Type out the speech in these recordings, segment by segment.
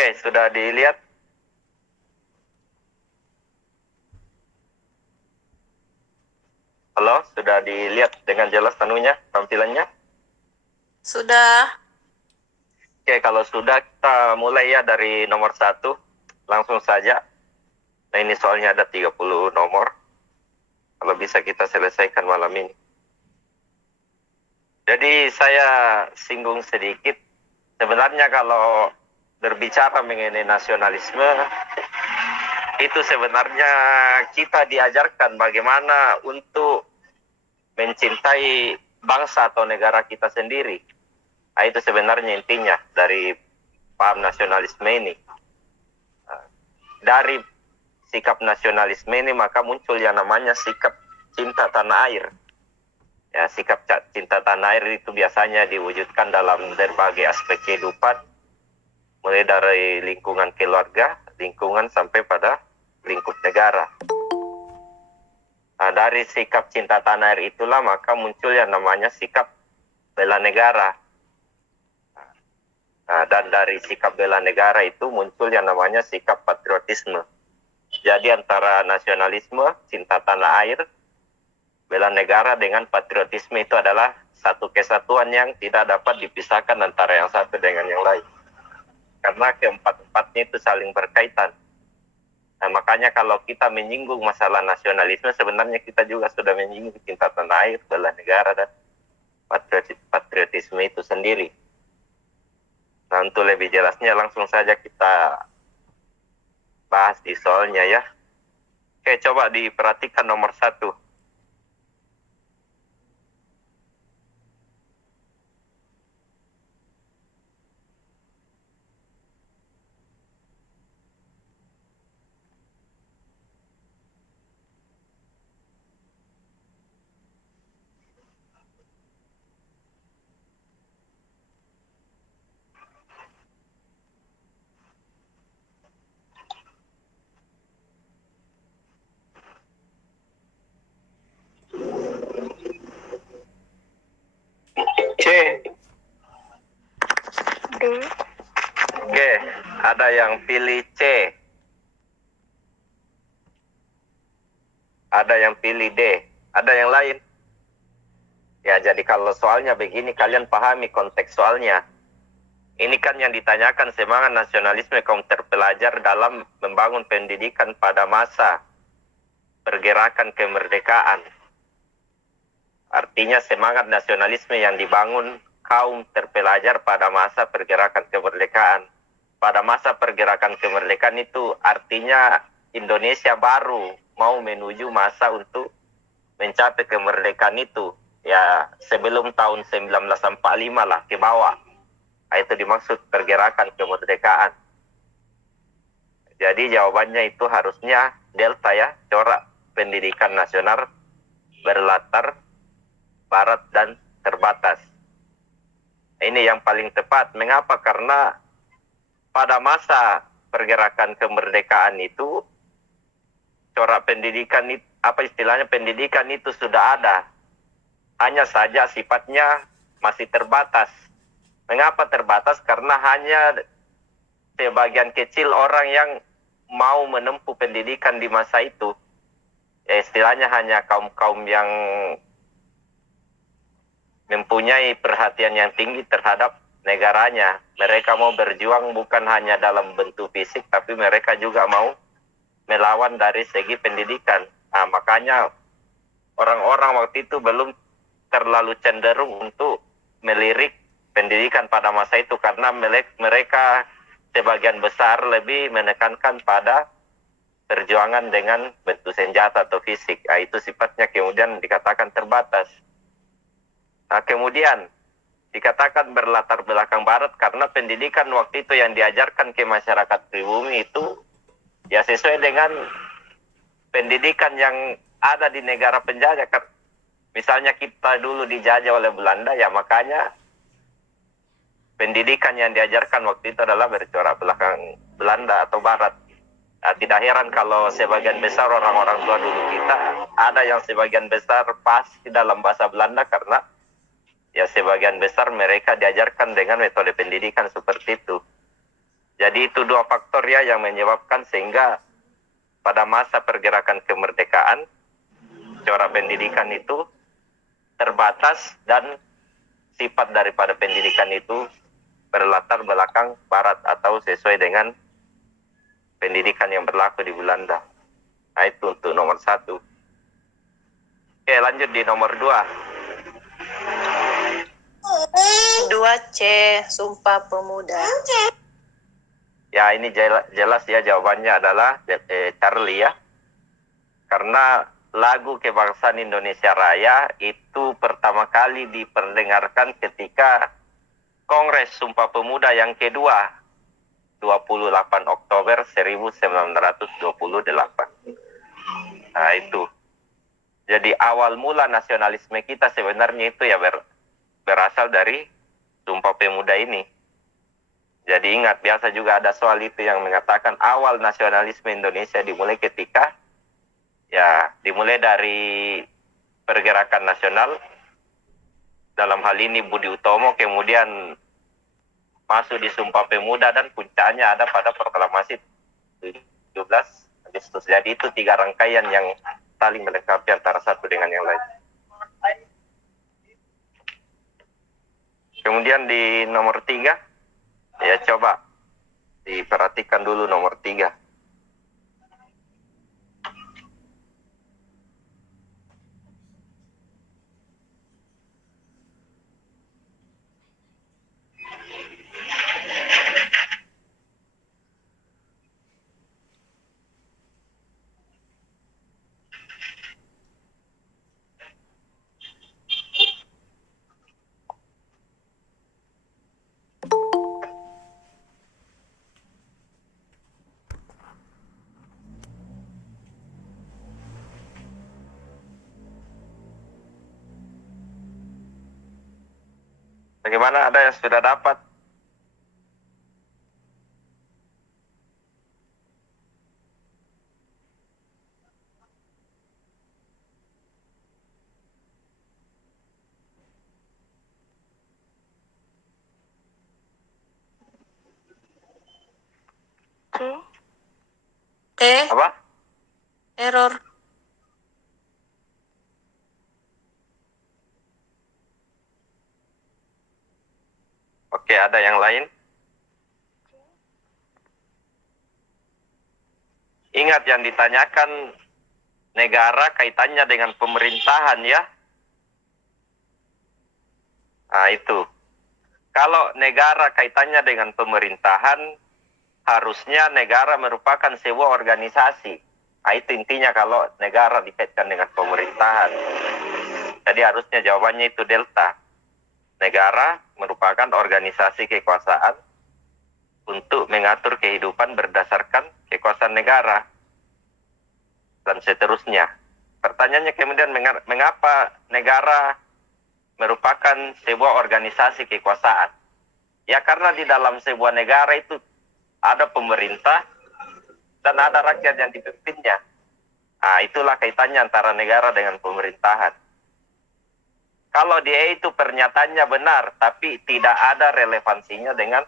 Oke, sudah dilihat? Halo, sudah dilihat dengan jelas tampilannya? Sudah. Oke, kalau sudah kita mulai ya dari nomor 1. Langsung saja. Nah, ini soalnya ada 30 nomor. Kalau bisa kita selesaikan malam ini. Jadi saya singgung sedikit. Sebenarnya kalau berbicara mengenai nasionalisme, itu sebenarnya kita diajarkan bagaimana untuk mencintai bangsa atau negara kita sendiri. Nah, itu sebenarnya intinya dari paham nasionalisme ini. Dari sikap nasionalisme ini maka muncul yang namanya sikap cinta tanah air. Ya, sikap cinta tanah air itu biasanya diwujudkan dalam berbagai aspek kehidupan, mulai dari lingkungan keluarga, lingkungan sampai pada lingkup negara. Nah, dari sikap cinta tanah air itulah maka muncul yang namanya sikap bela negara. Nah, dan dari sikap bela negara itu muncul yang namanya sikap patriotisme. Jadi antara nasionalisme, cinta tanah air, bela negara dengan patriotisme itu adalah satu kesatuan yang tidak dapat dipisahkan antara yang satu dengan yang lain. Karena keempat-empatnya itu saling berkaitan. Nah, makanya kalau kita menyinggung masalah nasionalisme, sebenarnya kita juga sudah menyinggung cinta tanah air, bela negara, dan patriotisme itu sendiri. Nah, untuk lebih jelasnya langsung saja kita bahas di soalnya ya. Oke, coba diperhatikan nomor 1. C. D. Oke, ada yang pilih C. Ada yang pilih D. Ada yang lain? Ya, jadi kalau soalnya begini, kalian pahami konteks soalnya. Ini kan yang ditanyakan semangat nasionalisme kaum terpelajar dalam membangun pendidikan pada masa pergerakan kemerdekaan. Artinya semangat nasionalisme yang dibangun kaum terpelajar pada masa pergerakan kemerdekaan. Pada masa pergerakan kemerdekaan itu artinya Indonesia baru mau menuju masa untuk mencapai kemerdekaan itu. Ya, sebelum tahun 1945 lah ke bawah. Itu dimaksud pergerakan kemerdekaan. Jadi jawabannya itu harusnya delta ya, corak pendidikan nasional berlatar barat dan terbatas. Ini yang paling tepat. Mengapa? Karena pada masa pergerakan kemerdekaan itu corak pendidikan, apa istilahnya, pendidikan itu sudah ada. Hanya saja sifatnya masih terbatas. Mengapa terbatas? Karena hanya sebagian kecil orang yang mau menempuh pendidikan di masa itu. Ya, istilahnya hanya kaum-kaum yang mempunyai perhatian yang tinggi terhadap negaranya. Mereka mau berjuang bukan hanya dalam bentuk fisik, tapi mereka juga mau melawan dari segi pendidikan. Nah, makanya orang-orang waktu itu belum terlalu cenderung untuk melirik pendidikan pada masa itu, karena mereka sebagian besar lebih menekankan pada perjuangan dengan bentuk senjata atau fisik. Nah, itu sifatnya kemudian dikatakan terbatas. Nah, kemudian dikatakan berlatar belakang barat karena pendidikan waktu itu yang diajarkan ke masyarakat pribumi itu ya sesuai dengan pendidikan yang ada di negara penjajah. Misalnya kita dulu dijajah oleh Belanda, ya makanya pendidikan yang diajarkan waktu itu adalah bercorak belakang Belanda atau Barat. Nah, tidak heran kalau sebagian besar orang-orang tua dulu kita ada yang sebagian besar pasti dalam bahasa Belanda, karena ya sebagian besar mereka diajarkan dengan metode pendidikan seperti itu. Jadi itu dua faktor ya yang menyebabkan sehingga pada masa pergerakan kemerdekaan corak pendidikan itu terbatas dan sifat daripada pendidikan itu berlatar belakang barat atau sesuai dengan pendidikan yang berlaku di Belanda. Nah itu untuk nomor 1. Oke, lanjut di nomor 2. 2C, Sumpah Pemuda. Ya ini jelas ya jawabannya adalah Charlie ya. Karena lagu Kebangsaan Indonesia Raya itu pertama kali diperdengarkan ketika Kongres Sumpah Pemuda yang kedua 28 Oktober 1928. Nah itu. Jadi awal mula nasionalisme kita sebenarnya itu ya berasal dari Sumpah Pemuda ini. Jadi ingat, biasa juga ada soal itu yang mengatakan awal nasionalisme Indonesia dimulai ketika dimulai dari pergerakan nasional, dalam hal ini Budi Utomo, kemudian masuk di Sumpah Pemuda, dan puncaknya ada pada proklamasi 17 Agustus. Jadi itu 3 rangkaian yang saling melengkapi antara satu dengan yang lain. Kemudian di nomor 3, ya coba diperhatikan dulu nomor 3. Bagaimana, ada yang sudah dapat? Apa? Error. Oke, ada yang lain? Ingat yang ditanyakan negara kaitannya dengan pemerintahan ya. Nah itu. Kalau negara kaitannya dengan pemerintahan, harusnya negara merupakan sebuah organisasi. Nah itu intinya kalau negara dikaitkan dengan pemerintahan. Jadi harusnya jawabannya itu delta. Negara merupakan organisasi kekuasaan untuk mengatur kehidupan berdasarkan kekuasaan negara. Dan seterusnya. Pertanyaannya kemudian, mengapa negara merupakan sebuah organisasi kekuasaan? Ya karena di dalam sebuah negara itu ada pemerintah dan ada rakyat yang dipimpinnya. Nah, itulah kaitannya antara negara dengan pemerintahan. Kalau dia itu pernyataannya benar, tapi tidak ada relevansinya dengan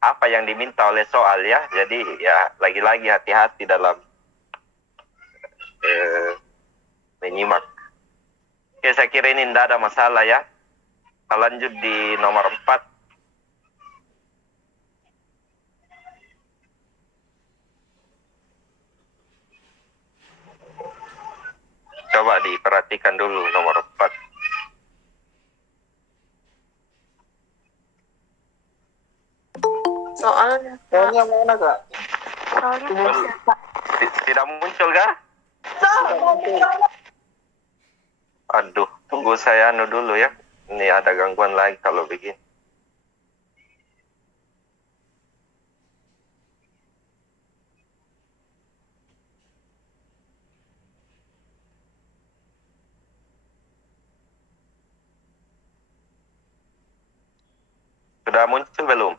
apa yang diminta oleh soal ya. Jadi ya lagi-lagi hati-hati dalam menyimak. Oke, saya kira ini tidak ada masalah ya. Kita lanjut di nomor 4. Coba diperhatikan dulu nomor 4. Soalnya mana kak? Tidak muncul kah? Aduh, tunggu saya dulu ya. Ini ada gangguan lagi kalau begini. Sudah muncul belum?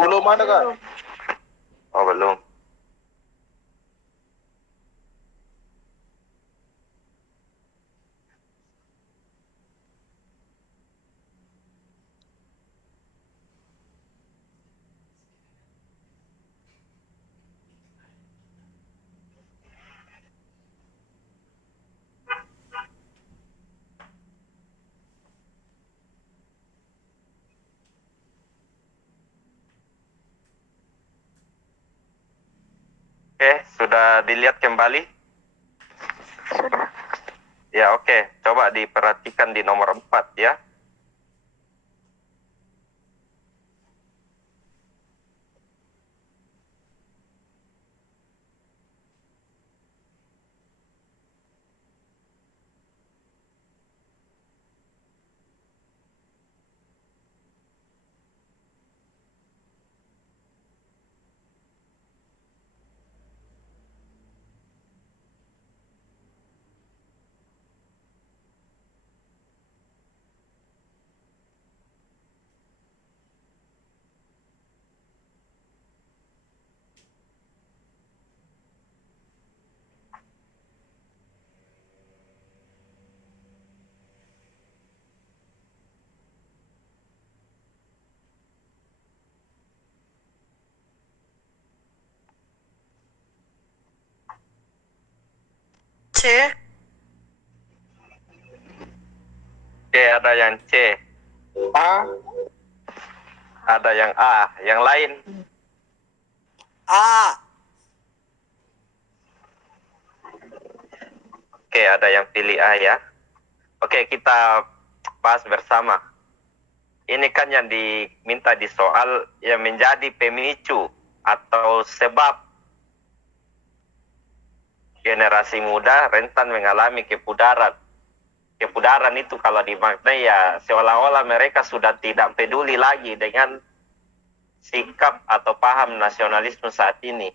Belum ada kak? Oh belum. Oke, sudah dilihat kembali? Sudah. Ya, oke. Coba diperhatikan di nomor 4 ya. C. Oke, ada yang C. A. Ada yang A. Yang lain? A. Oke, ada yang pilih A ya. Oke, kita bahas bersama. Ini kan yang diminta di soal yang menjadi pemicu atau sebab generasi muda rentan mengalami kepudaran. Kepudaran itu kalau dimaknai ya seolah-olah mereka sudah tidak peduli lagi dengan sikap atau paham nasionalisme saat ini.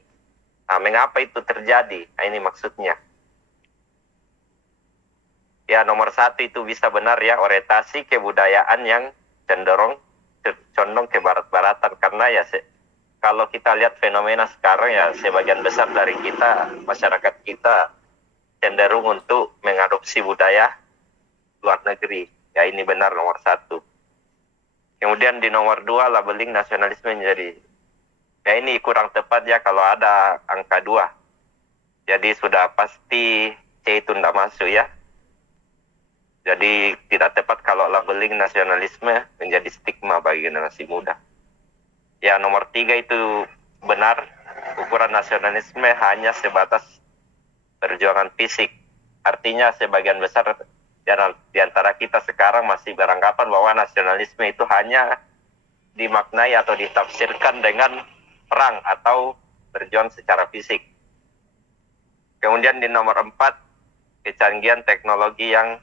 Nah, mengapa itu terjadi? Nah, ini maksudnya. Ya, nomor 1 itu bisa benar ya, orientasi kebudayaan yang condong ke barat-baratan. Karena ya kalau kita lihat fenomena sekarang ya sebagian besar dari kita, masyarakat kita cenderung untuk mengadopsi budaya luar negeri. Ya, ini benar nomor 1. Kemudian di nomor 2, labeling nasionalisme menjadi, ya ini kurang tepat ya kalau ada angka 2. Jadi sudah pasti C itu tidak masuk ya. Jadi tidak tepat kalau labeling nasionalisme menjadi stigma bagi generasi muda. Ya, nomor 3 itu benar, ukuran nasionalisme hanya sebatas perjuangan fisik. Artinya sebagian besar di antara kita sekarang masih beranggapan bahwa nasionalisme itu hanya dimaknai atau ditafsirkan dengan perang atau berjuang secara fisik. Kemudian di nomor 4, kecanggihan teknologi yang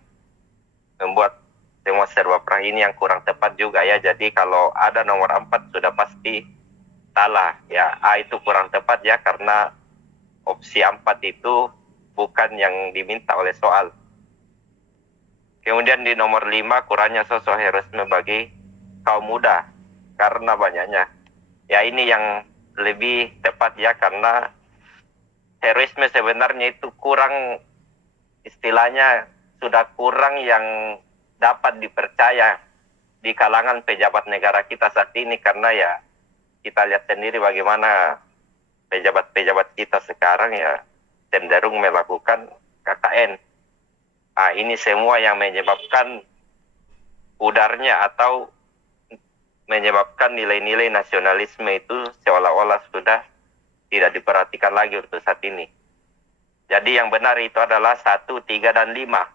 membuat semua serba perang ini yang kurang tepat juga ya. Jadi kalau ada nomor 4 sudah pasti salah ya. A itu kurang tepat ya, karena opsi 4 itu bukan yang diminta oleh soal. Kemudian di nomor 5, kurangnya sosok heroisme bagi kaum muda karena banyaknya. Ya, ini yang lebih tepat ya, karena heroisme sebenarnya itu kurang, istilahnya sudah kurang yang dapat dipercaya di kalangan pejabat negara kita saat ini. Karena ya kita lihat sendiri bagaimana pejabat-pejabat kita sekarang ya cenderung melakukan KKN. Nah, ini semua yang menyebabkan pudarnya atau menyebabkan nilai-nilai nasionalisme itu seolah-olah sudah tidak diperhatikan lagi untuk saat ini. Jadi yang benar itu adalah 1, 3, dan 5.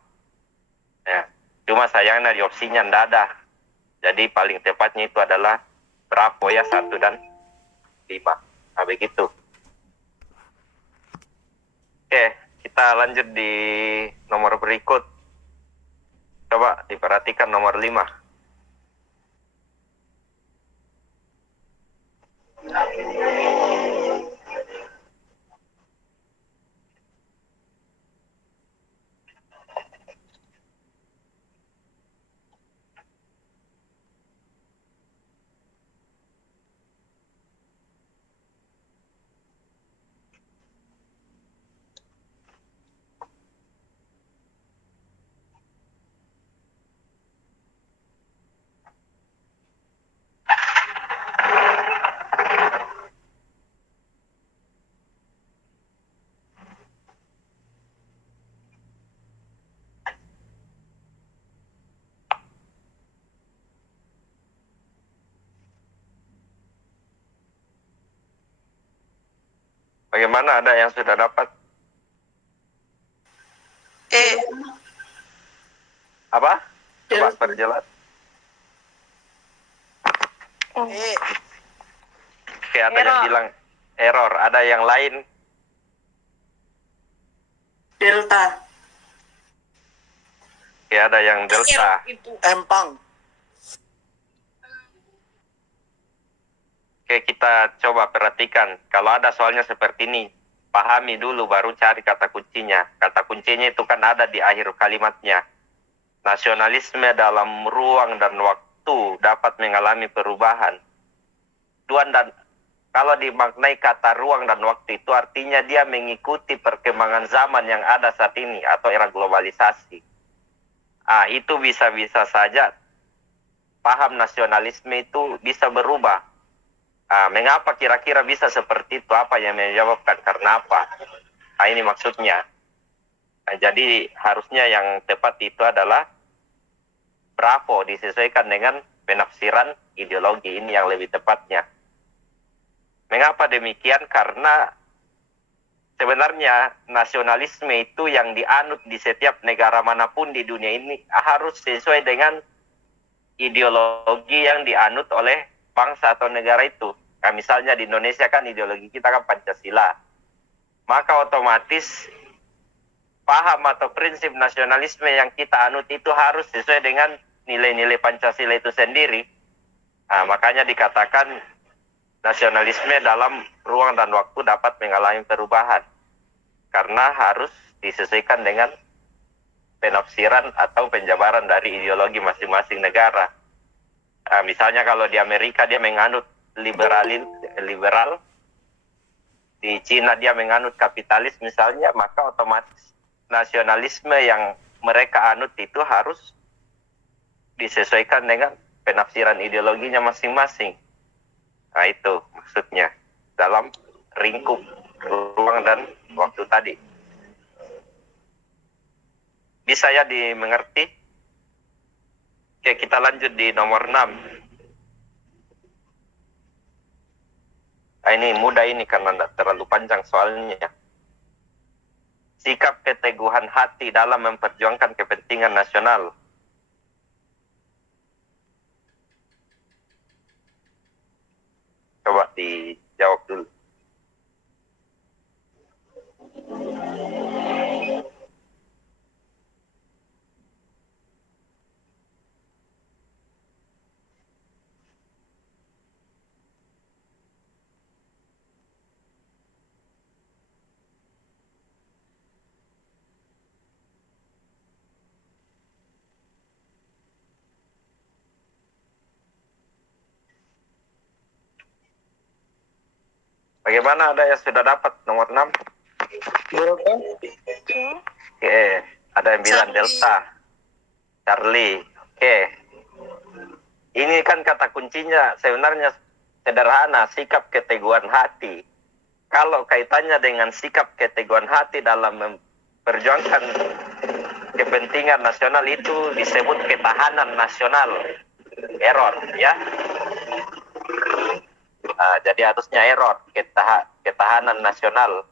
Ya, cuma sayangnya di opsinya tidak ada. Jadi paling tepatnya itu adalah Bravo ya, 1 dan 5. Nah, begitu. Oke, kita lanjut di nomor berikut. Coba diperhatikan nomor 5. Bagaimana, ada yang sudah dapat? Apa? Coba perjelas. Oke, ada yang bilang error. Ada yang lain? Delta. Oke, ada yang delta. Empang. Oke, kita coba perhatikan. Kalau ada soalnya seperti ini, pahami dulu baru cari kata kuncinya. Kata kuncinya itu kan ada di akhir kalimatnya. Nasionalisme dalam ruang dan waktu dapat mengalami perubahan. Kalau dimaknai kata ruang dan waktu itu artinya dia mengikuti perkembangan zaman yang ada saat ini atau era globalisasi. Itu bisa-bisa saja paham nasionalisme itu bisa berubah. Mengapa kira-kira bisa seperti itu? Apa yang menyebabkan? Karena apa? Ini maksudnya. Jadi harusnya yang tepat itu adalah bravo disesuaikan dengan penafsiran ideologi, ini yang lebih tepatnya. Mengapa demikian? Karena sebenarnya nasionalisme itu yang dianut di setiap negara manapun di dunia ini harus sesuai dengan ideologi yang dianut oleh bangsa atau negara itu. Misalnya di Indonesia kan ideologi kita kan Pancasila. Maka otomatis paham atau prinsip nasionalisme yang kita anut itu harus sesuai dengan nilai-nilai Pancasila itu sendiri. Makanya dikatakan nasionalisme dalam ruang dan waktu dapat mengalami perubahan. Karena harus disesuaikan dengan penafsiran atau penjabaran dari ideologi masing-masing negara. Misalnya kalau di Amerika dia menganut liberal, di Cina dia menganut kapitalis misalnya, maka otomatis nasionalisme yang mereka anut itu harus disesuaikan dengan penafsiran ideologinya masing-masing. Itu maksudnya dalam lingkup ruang dan waktu tadi. Bisa ya dimengerti? Oke, kita lanjut di nomor 6. Ini mudah ini karena tidak terlalu panjang soalnya. Sikap keteguhan hati dalam memperjuangkan kepentingan nasional. Coba dijawab dulu. Bagaimana, ada yang sudah dapat nomor 6? Oke, ada yang bilang delta. Charlie. Oke. Ini kan kata kuncinya sebenarnya sederhana, sikap keteguhan hati. Kalau kaitannya dengan sikap keteguhan hati dalam memperjuangkan kepentingan nasional itu disebut ketahanan nasional. Error, ya. Jadi harusnya error, ketahanan nasional.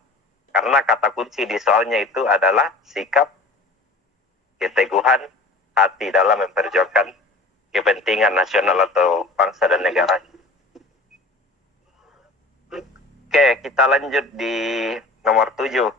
Karena kata kunci di soalnya itu adalah sikap keteguhan hati dalam memperjuangkan kepentingan nasional atau bangsa dan negara. Oke, kita lanjut di nomor 7.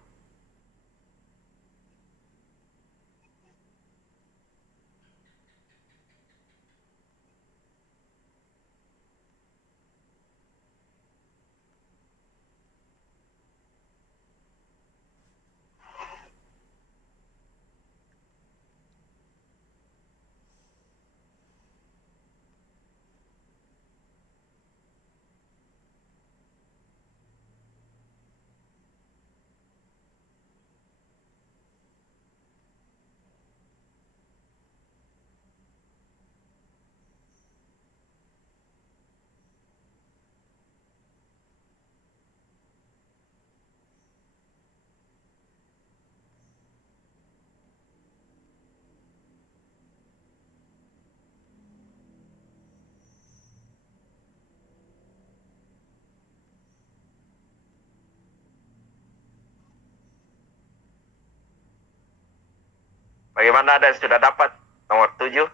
Bagaimana, ada yang sudah dapat nomor 7?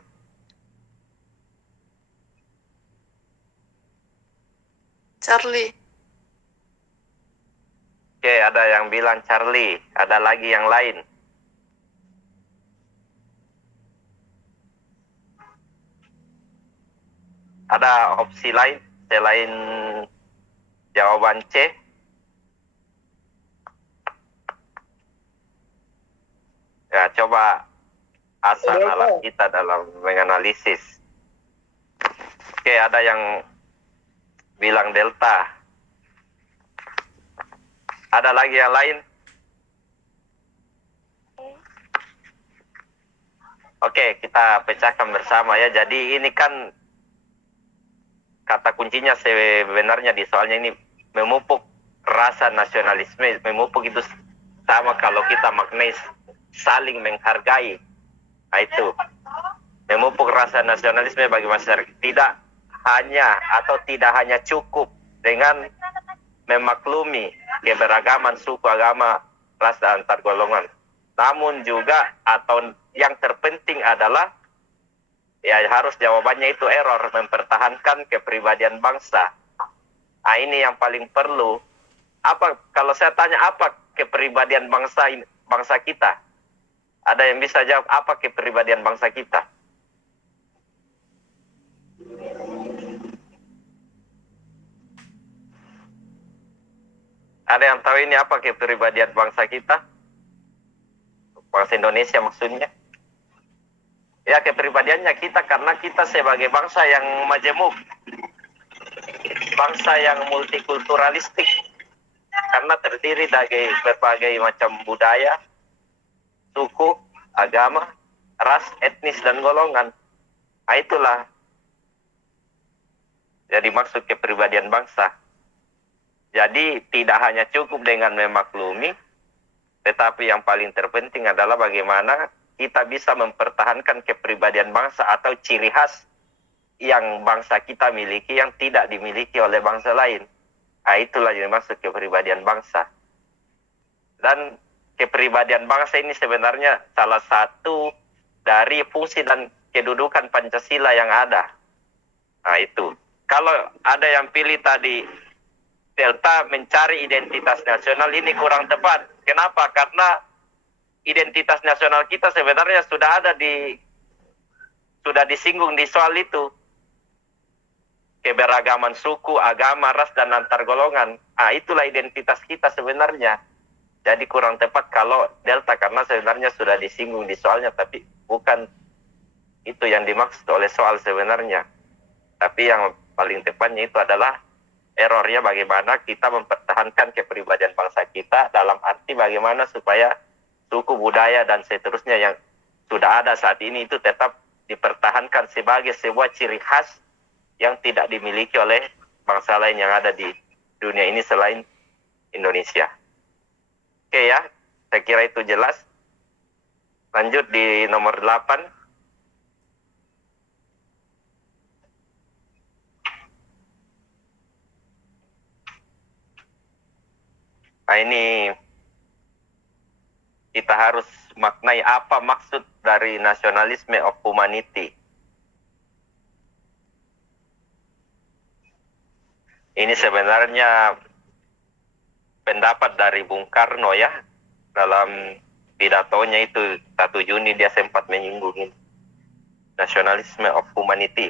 Charlie. Oke, ada yang bilang Charlie. Ada lagi yang lain? Ada opsi lain selain jawaban C? Ya, coba asal alat kita dalam menganalisis. Oke, ada yang bilang delta. Ada lagi yang lain? Oke, kita pecahkan bersama ya. Jadi ini kan kata kuncinya sebenarnya di soalnya ini memupuk rasa nasionalisme. Memupuk itu sama kalau kita maknai saling menghargai. Nah, itu memupuk rasa nasionalisme bagi masyarakat. Tidak hanya cukup dengan memaklumi keberagaman suku, agama, ras, dan antar golongan. Namun juga atau yang terpenting adalah ya harus jawabannya itu error, mempertahankan kepribadian bangsa. Nah, ini yang paling perlu. Apa kalau saya tanya apa kepribadian bangsa kita? Ada yang bisa jawab apa kepribadian bangsa kita? Ada yang tahu ini apa kepribadian bangsa kita? Bangsa Indonesia maksudnya. Ya, kepribadiannya kita karena kita sebagai bangsa yang majemuk, bangsa yang multikulturalistik, karena terdiri dari berbagai macam budaya, suku, agama, ras, etnis, dan golongan. Nah, itulah jadi maksud kepribadian bangsa. Jadi tidak hanya cukup dengan memaklumi, tetapi yang paling terpenting adalah bagaimana kita bisa mempertahankan kepribadian bangsa atau ciri khas yang bangsa kita miliki yang tidak dimiliki oleh bangsa lain. Nah, itulah yang maksud kepribadian bangsa. Dan kepribadian bangsa ini sebenarnya salah satu dari fungsi dan kedudukan Pancasila yang ada. Nah, itu. Kalau ada yang pilih tadi delta mencari identitas nasional, ini kurang tepat. Kenapa? Karena identitas nasional kita sebenarnya sudah disinggung di soal itu. Keberagaman suku, agama, ras, dan antar golongan. Ah, itulah identitas kita sebenarnya. Jadi kurang tepat kalau delta karena sebenarnya sudah disinggung di soalnya, tapi bukan itu yang dimaksud oleh soal sebenarnya. Tapi yang paling tepatnya itu adalah errornya bagaimana kita mempertahankan kepribadian bangsa kita dalam arti bagaimana supaya suku, budaya, dan seterusnya yang sudah ada saat ini itu tetap dipertahankan sebagai sebuah ciri khas yang tidak dimiliki oleh bangsa lain yang ada di dunia ini selain Indonesia. Oke ya, saya kira itu jelas. Lanjut di nomor 8. Nah, ini kita harus maknai apa maksud dari nasionalisme of humanity. Ini sebenarnya pendapat dari Bung Karno ya. Dalam pidatonya itu 1 Juni dia sempat menyinggung ini. Nasionalisme of humanity.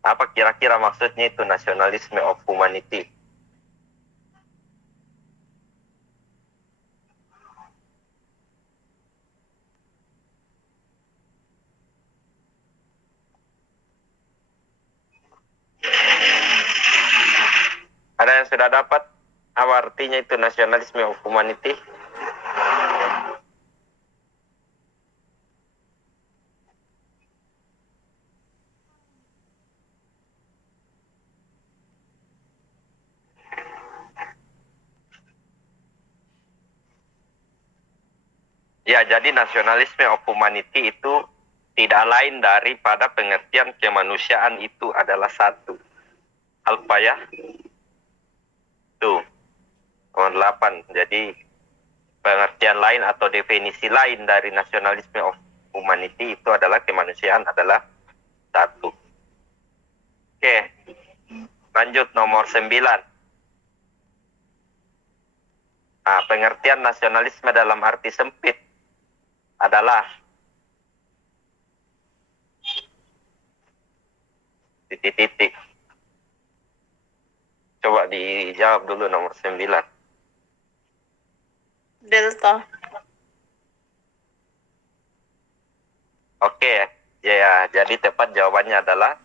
Apa kira-kira maksudnya itu nasionalisme of humanity? Ada yang sudah dapat apa artinya itu nasionalisme of humanity? Ya, jadi nasionalisme of humanity itu tidak lain daripada pengertian kemanusiaan itu adalah satu. Apa ya? Tuh, nomor 8. Jadi pengertian lain atau definisi lain dari nasionalisme of humanity itu adalah kemanusiaan adalah satu. Oke, lanjut nomor 9. Nah, pengertian nasionalisme dalam arti sempit adalah titik-titik. Coba dijawab dulu nomor 9. Delta. Oke, ya, jadi tepat jawabannya adalah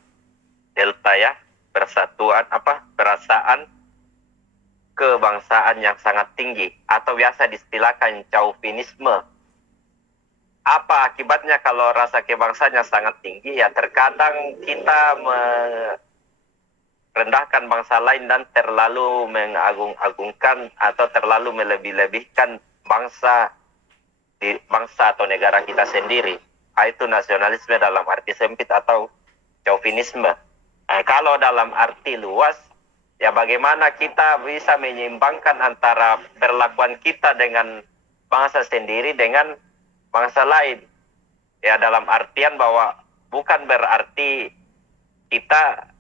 delta ya, perasaan kebangsaan yang sangat tinggi atau biasa distilahkan chauvinisme. Apa akibatnya kalau rasa kebangsaan yang sangat tinggi? Ya terkadang kita merendahkan bangsa lain dan terlalu mengagung-agungkan atau terlalu melebih-lebihkan bangsa atau negara kita sendiri. Itu nasionalisme dalam arti sempit atau chauvinisme. Kalau dalam arti luas, ya bagaimana kita bisa menyeimbangkan antara perlakuan kita dengan bangsa sendiri dengan bangsa lain. Ya dalam artian bahwa bukan berarti kita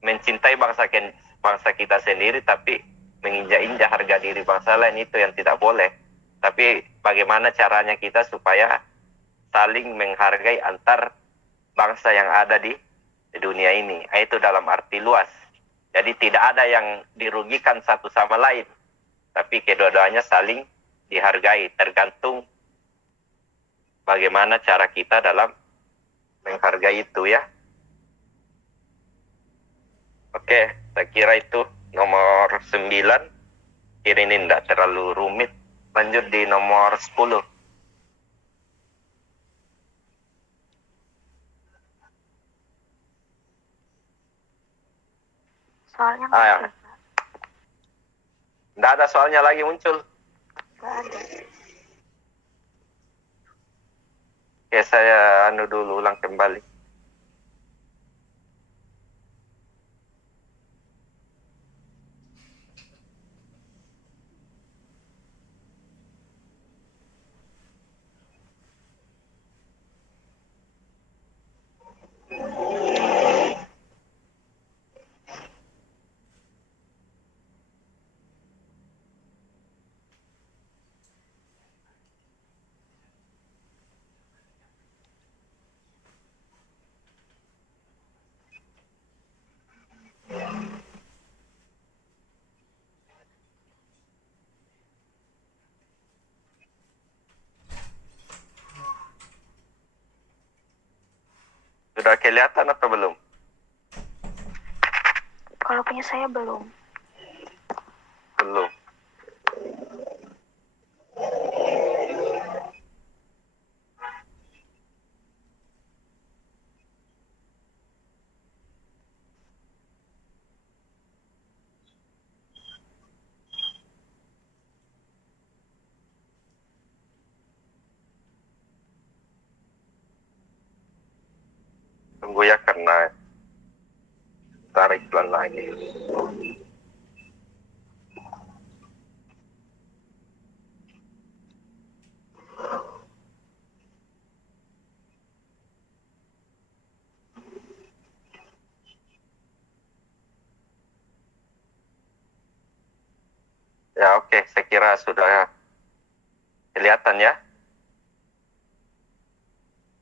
mencintai bangsa kita sendiri tapi menginjak-injak harga diri bangsa lain, itu yang tidak boleh. Tapi bagaimana caranya kita supaya saling menghargai antar bangsa yang ada di dunia ini. Itu dalam arti luas. Jadi tidak ada yang dirugikan satu sama lain, tapi kedua-duanya saling dihargai, tergantung bagaimana cara kita dalam menghargai itu ya. Oke, saya kira itu nomor 9. Kira ini tidak terlalu rumit. Lanjut di nomor 10. Soalnya Ya. Tidak ada soalnya lagi muncul. nggak ada. Oke, saya dulu ulang kembali. Sudah kelihatan atau belum? Kalau punya saya belum. Belum. Tunggu ya karena tarik pelan lagi. Ya oke, saya kira sudah kelihatan ya.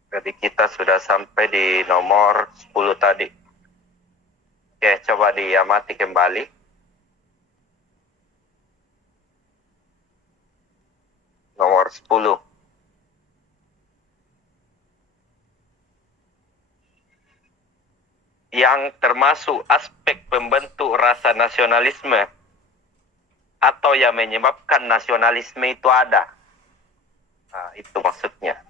Jadi kita sudah sampai di nomor 10 tadi. Oke, coba diamati kembali. Nomor 10. Yang termasuk aspek pembentuk rasa nasionalisme atau yang menyebabkan nasionalisme itu ada. Nah, itu maksudnya.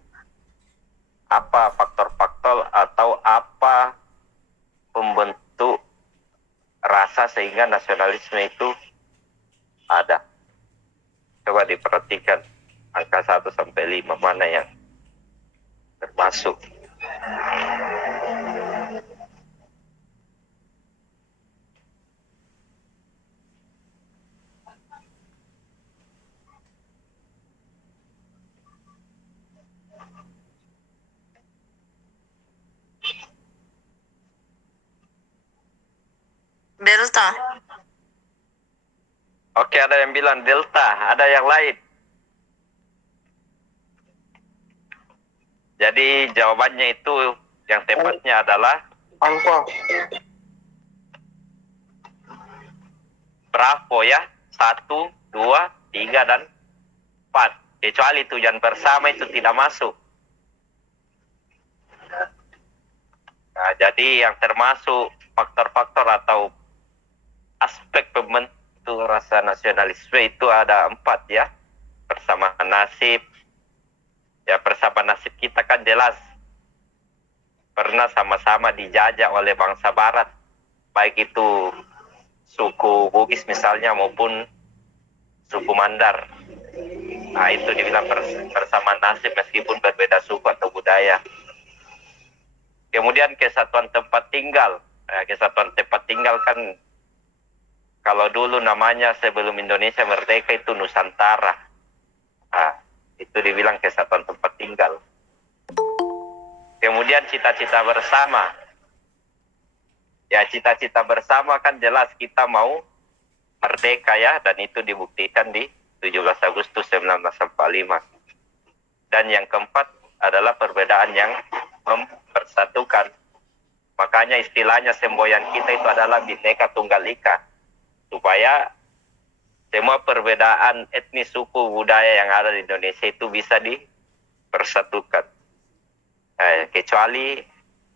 Apa faktor-faktor atau apa pembentuk rasa sehingga nasionalisme itu ada. Coba diperhatikan angka 1 sampai 5 mana yang termasuk. Delta. Oke, ada yang bilang delta, ada yang lain. Jadi jawabannya itu yang tepatnya adalah Alfa. Bravo ya. 1, 2, 3, dan 4. Kecuali tujuan bersama itu tidak masuk. Nah, jadi yang termasuk faktor-faktor atau aspek pembentuk rasa nasionalisme itu ada 4 ya. Persamaan nasib. Ya, persamaan nasib kita kan jelas pernah sama-sama dijajah oleh bangsa barat. Baik itu suku Bugis misalnya maupun suku Mandar. Nah, itu dibilang persamaan nasib meskipun berbeda suku atau budaya. Kemudian kesatuan tempat tinggal. Kesatuan tempat tinggal kan kalau dulu namanya sebelum Indonesia merdeka itu Nusantara. Nah, itu dibilang kesatuan tempat tinggal. Kemudian cita-cita bersama. Ya, cita-cita bersama kan jelas kita mau merdeka ya, dan itu dibuktikan di 17 Agustus 1945. Dan yang keempat adalah perbedaan yang mempersatukan. Makanya istilahnya semboyan kita itu adalah Bhinneka Tunggal Ika. Supaya semua perbedaan etnis, suku, budaya yang ada di Indonesia itu bisa dipersatukan. Kecuali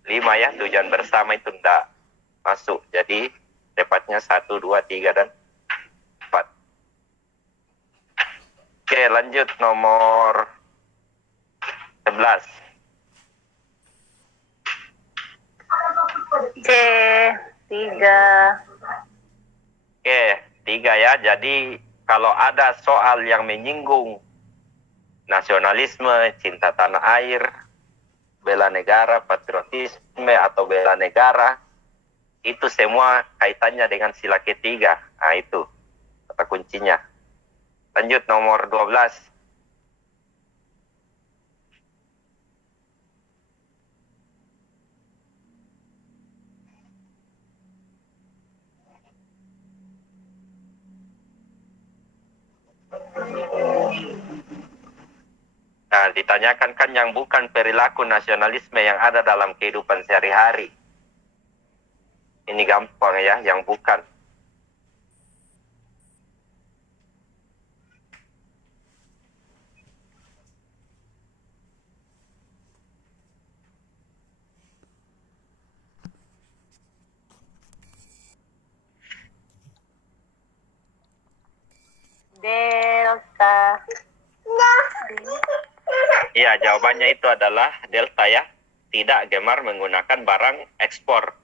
5 ya, tujuan bersama itu tidak masuk. Jadi tepatnya 1, 2, 3, dan 4. Oke, lanjut nomor 11. C3. Oke, 3 ya. Jadi kalau ada soal yang menyinggung nasionalisme, cinta tanah air, bela negara, patriotisme atau bela negara, itu semua kaitannya dengan sila ketiga. Nah, itu kata kuncinya. Lanjut nomor 12. Nah, ditanyakan kan yang bukan perilaku nasionalisme yang ada dalam kehidupan sehari-hari. Ini gampang ya, yang bukan. Delta. Iya, jawabannya itu adalah delta ya. Tidak gemar menggunakan barang ekspor.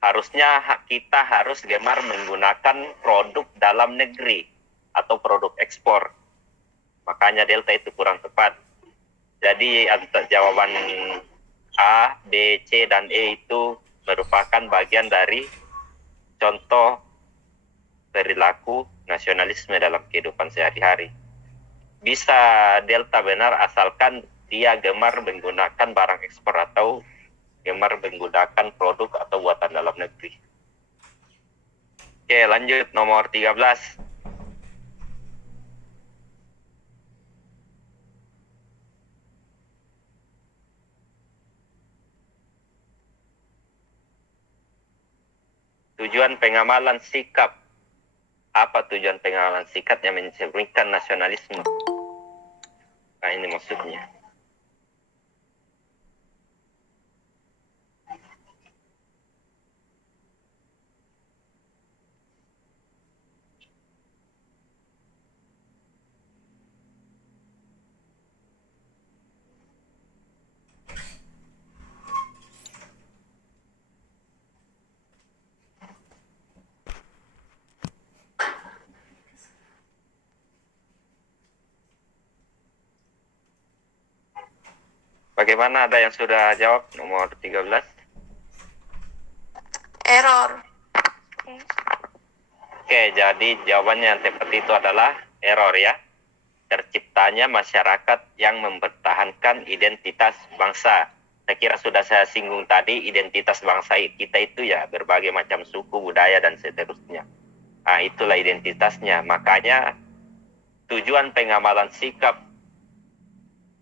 Harusnya kita harus gemar menggunakan produk dalam negeri atau produk ekspor. Makanya delta itu kurang tepat. Jadi jawaban A, B, C, dan E itu merupakan bagian dari contoh perilaku nasionalisme dalam kehidupan sehari-hari. Bisa delta benar asalkan dia gemar menggunakan barang ekspor atau gemar menggunakan produk atau buatan dalam negeri. Oke, lanjut nomor 13. Tujuan pengamalan sikap. Apa tujuan pengamalan sikap yang mencerminkan nasionalisme? Nah, ini maksudnya. Bagaimana, ada yang sudah jawab nomor 13? Error. Oke, jadi jawabannya yang tepat itu adalah error ya. Terciptanya masyarakat yang mempertahankan identitas bangsa Saya kira sudah saya singgung tadi, identitas bangsa kita itu ya berbagai macam suku, budaya, dan seterusnya. Nah, itulah identitasnya. Makanya tujuan pengamalan sikap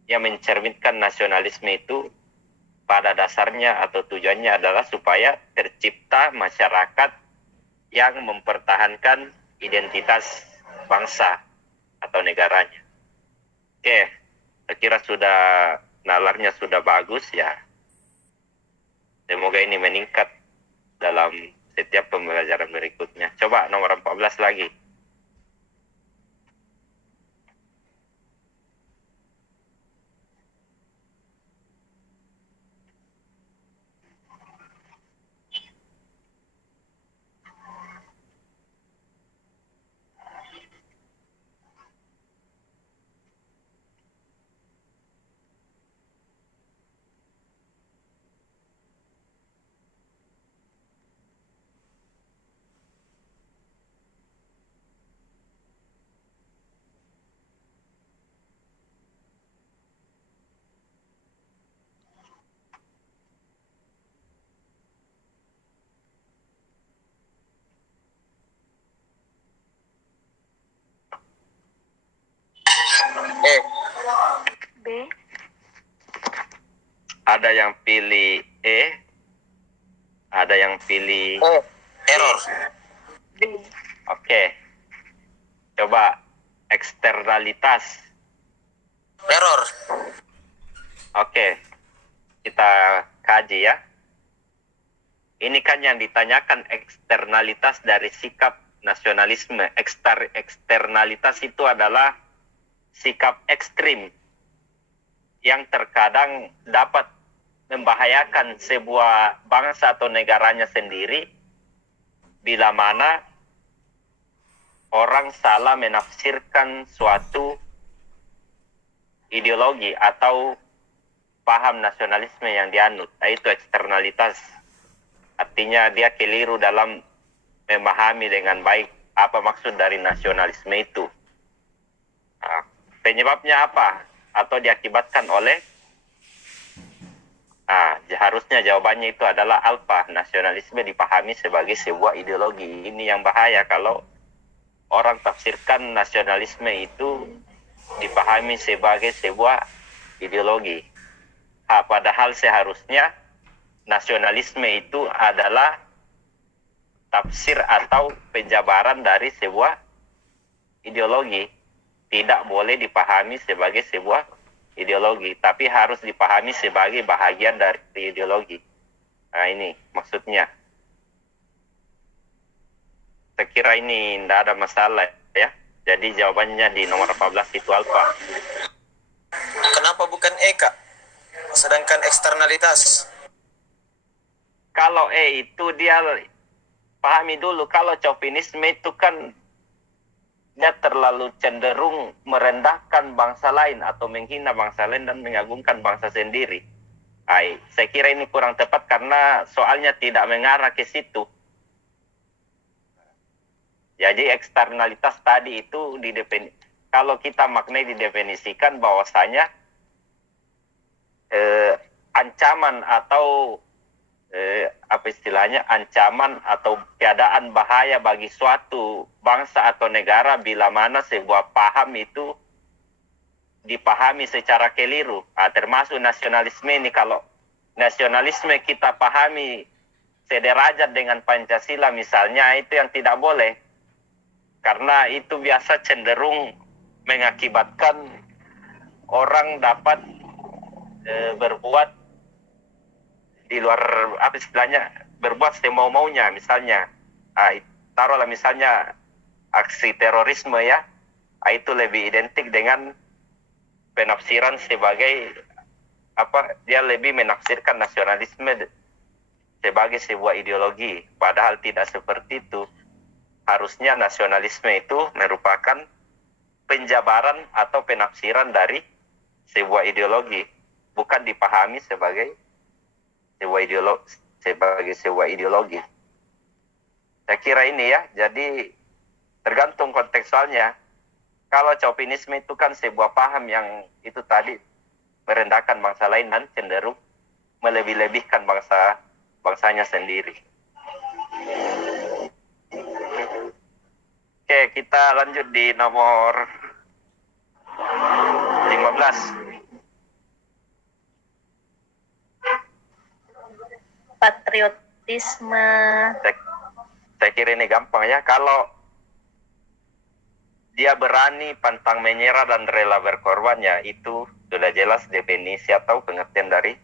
yang mencerminkan nasionalisme itu pada dasarnya atau tujuannya adalah supaya tercipta masyarakat yang mempertahankan identitas bangsa atau negaranya. Oke, saya kira sudah nalarnya sudah bagus ya. Semoga ini meningkat dalam setiap pembelajaran berikutnya. Coba nomor 14 lagi. B. Ada yang pilih E, ada yang pilih Error. B. Oke. Coba eksternalitas. Error. Oke. Kita kaji ya. Ini kan yang ditanyakan eksternalitas dari sikap nasionalisme. Eksternalitas itu adalah sikap ekstrim yang terkadang dapat membahayakan sebuah bangsa atau negaranya sendiri bila mana orang salah menafsirkan suatu ideologi atau paham nasionalisme yang dianut. Itu eksternalitas. Artinya dia keliru dalam memahami dengan baik apa maksud dari nasionalisme itu. Nah, penyebabnya apa? Atau diakibatkan oleh harusnya jawabannya itu adalah alfa. Nasionalisme dipahami sebagai sebuah ideologi. Ini yang bahaya kalau orang tafsirkan nasionalisme itu dipahami sebagai sebuah ideologi. Padahal seharusnya nasionalisme itu adalah tafsir atau penjabaran dari sebuah ideologi. Tidak boleh dipahami sebagai sebuah ideologi, tapi harus dipahami sebagai bahagian dari ideologi. Nah, ini maksudnya. Saya kira ini tidak ada masalah ya. Jadi jawabannya di nomor 14 itu alfa. Kenapa bukan E, Kak? Sedangkan eksternalitas. Kalau itu dia pahami dulu, kalau chauvinisme itu kan dia terlalu cenderung merendahkan bangsa lain atau menghina bangsa lain dan mengagungkan bangsa sendiri. Saya kira ini kurang tepat karena soalnya tidak mengarah ke situ. Jadi eksternalitas tadi itu kalau kita maknai didefinisikan bahwasanya ancaman atau ancaman atau keadaan bahaya bagi suatu bangsa atau negara bila mana sebuah paham itu dipahami secara keliru. Termasuk nasionalisme ini, kalau nasionalisme kita pahami sederajat dengan Pancasila misalnya, itu yang tidak boleh. Karena itu biasa cenderung mengakibatkan orang dapat berbuat di luar berbuat semau-maunya. Misalnya taruhlah misalnya aksi terorisme ya, itu lebih identik dengan penafsiran sebagai dia lebih menafsirkan nasionalisme sebagai sebuah ideologi, padahal tidak seperti itu. Harusnya nasionalisme itu merupakan penjabaran atau penafsiran dari sebuah ideologi, bukan dipahami sebagai sebuah ideologi. Saya kira ini ya, jadi tergantung kontekstualnya. Kalau chauvinisme itu kan sebuah paham yang itu tadi merendahkan bangsa lain dan cenderung melebih-lebihkan bangsanya sendiri. Oke, kita lanjut di nomor 15. Patriotisme. Saya kira ini gampang ya. Kalau dia berani pantang menyerah dan rela berkorban, ya itu sudah jelas definisi atau pengertian dari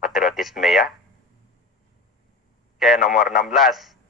patriotisme ya. Oke, nomor 16.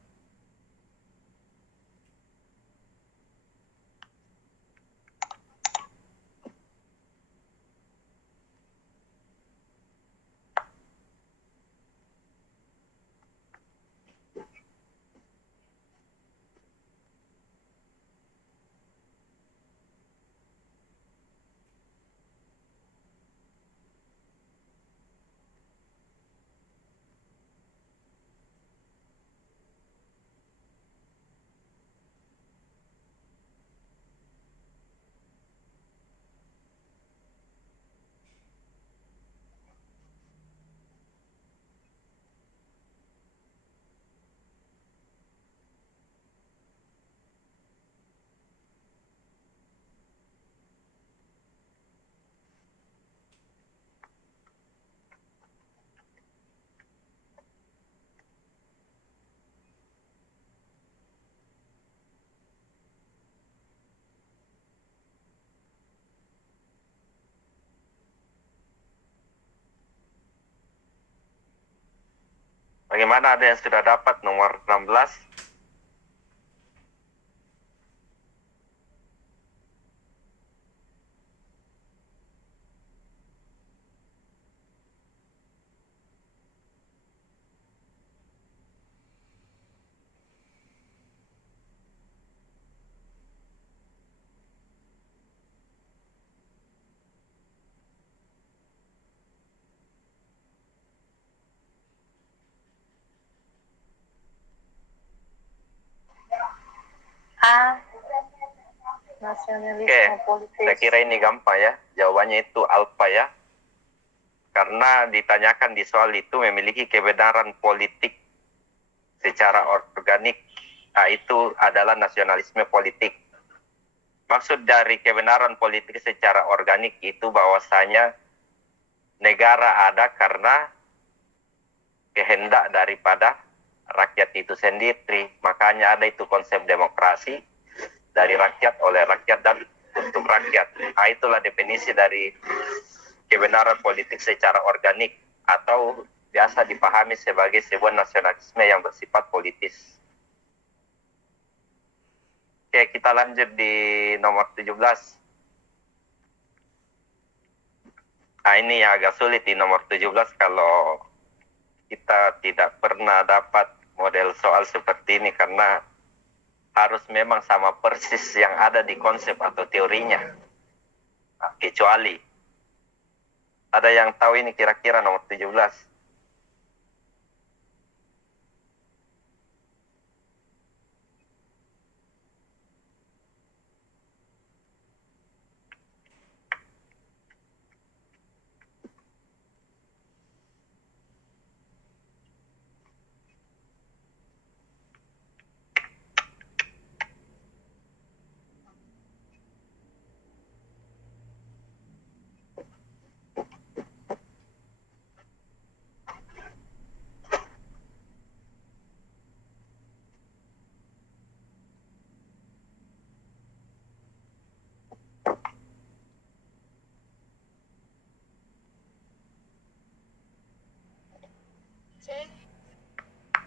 Bagaimana, ada yang sudah dapat nomor 16? A. Nasionalisme Oke, politis. saya kira ini gampang ya. Jawabannya itu alfa ya. Karena ditanyakan di soal itu memiliki kebenaran politik secara organik. Nah, itu adalah nasionalisme politik. Maksud dari kebenaran politik secara organik itu bahwasanya negara ada karena kehendak daripada rakyat itu sendiri. Makanya ada itu konsep demokrasi, dari rakyat, oleh rakyat, dan untuk rakyat. Nah, itulah definisi dari kebenaran politik secara organik, atau biasa dipahami sebagai sebuah nasionalisme yang bersifat politis. Oke, kita lanjut di nomor 17. Nah, ini yang agak sulit di nomor 17 kalau kita tidak pernah dapat model soal seperti ini, karena harus memang sama persis yang ada di konsep atau teorinya. Nah, kecuali ada yang tahu ini kira-kira nomor 17.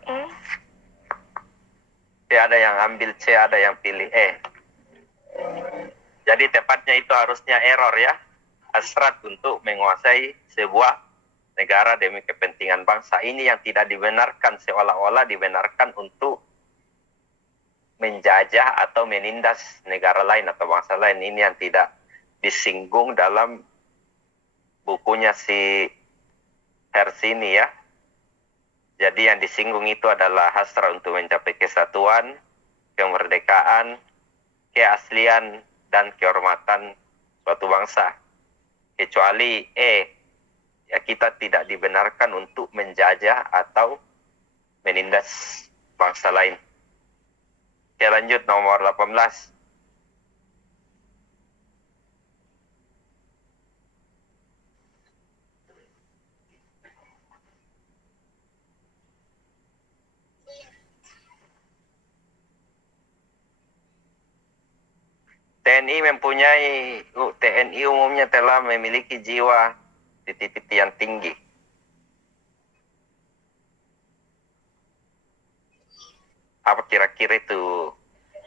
E. Ada yang ambil C, ada yang pilih E. Jadi tepatnya itu harusnya error ya. Hasrat untuk menguasai sebuah negara demi kepentingan bangsa. Ini yang tidak dibenarkan, seolah-olah dibenarkan untuk menjajah atau menindas negara lain atau bangsa lain. Ini yang tidak disinggung dalam bukunya si Hersini ya. Jadi yang disinggung itu adalah hasrat untuk mencapai kesatuan, kemerdekaan, keaslian, dan kehormatan suatu bangsa. Kecuali E, ya kita tidak dibenarkan untuk menjajah atau menindas bangsa lain. Oke, lanjut nomor 18. TNI umumnya telah memiliki jiwa sensitivity yang tinggi. Apa kira-kira itu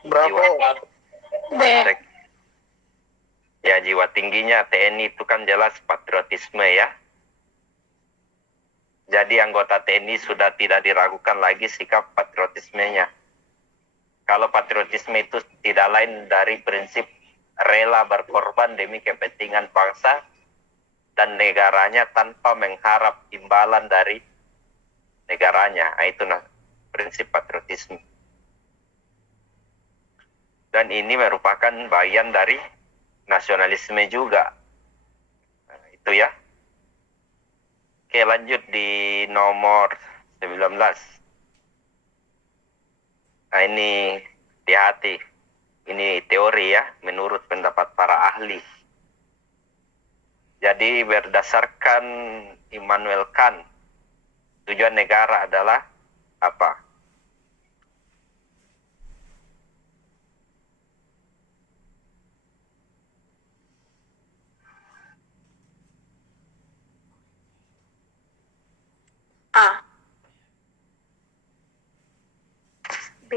Bravo. B. Ya, jiwa tingginya TNI itu kan jelas patriotisme ya. Jadi anggota TNI sudah tidak diragukan lagi sikap patriotismenya. Kalau patriotisme itu tidak lain dari prinsip rela berkorban demi kepentingan bangsa dan negaranya tanpa mengharap imbalan dari negaranya. Nah, itu prinsip patriotisme. Dan ini merupakan bagian dari nasionalisme juga. Nah, itu ya. Oke, lanjut di nomor 19. Nah, ini hati-hati. Ini teori ya, menurut pendapat para ahli. Jadi berdasarkan Immanuel Kant, tujuan negara adalah apa? A. B.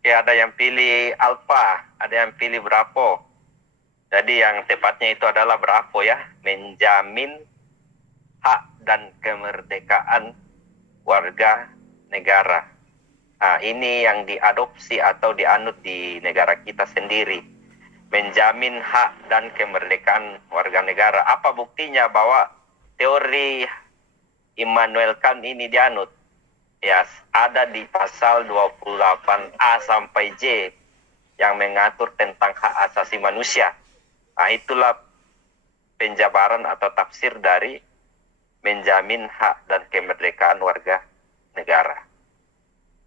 Ya, ada yang pilih alfa, ada yang pilih bravo. Jadi yang tepatnya itu adalah bravo ya, menjamin hak dan kemerdekaan warga negara. Nah, ini yang diadopsi atau dianut di negara kita sendiri. Menjamin hak dan kemerdekaan warga negara. Apa buktinya bahwa teori Immanuel Kant ini dianut? Ya, ada di pasal 28A sampai J yang mengatur tentang hak asasi manusia. Nah, itulah penjabaran atau tafsir dari menjamin hak dan kemerdekaan warga negara.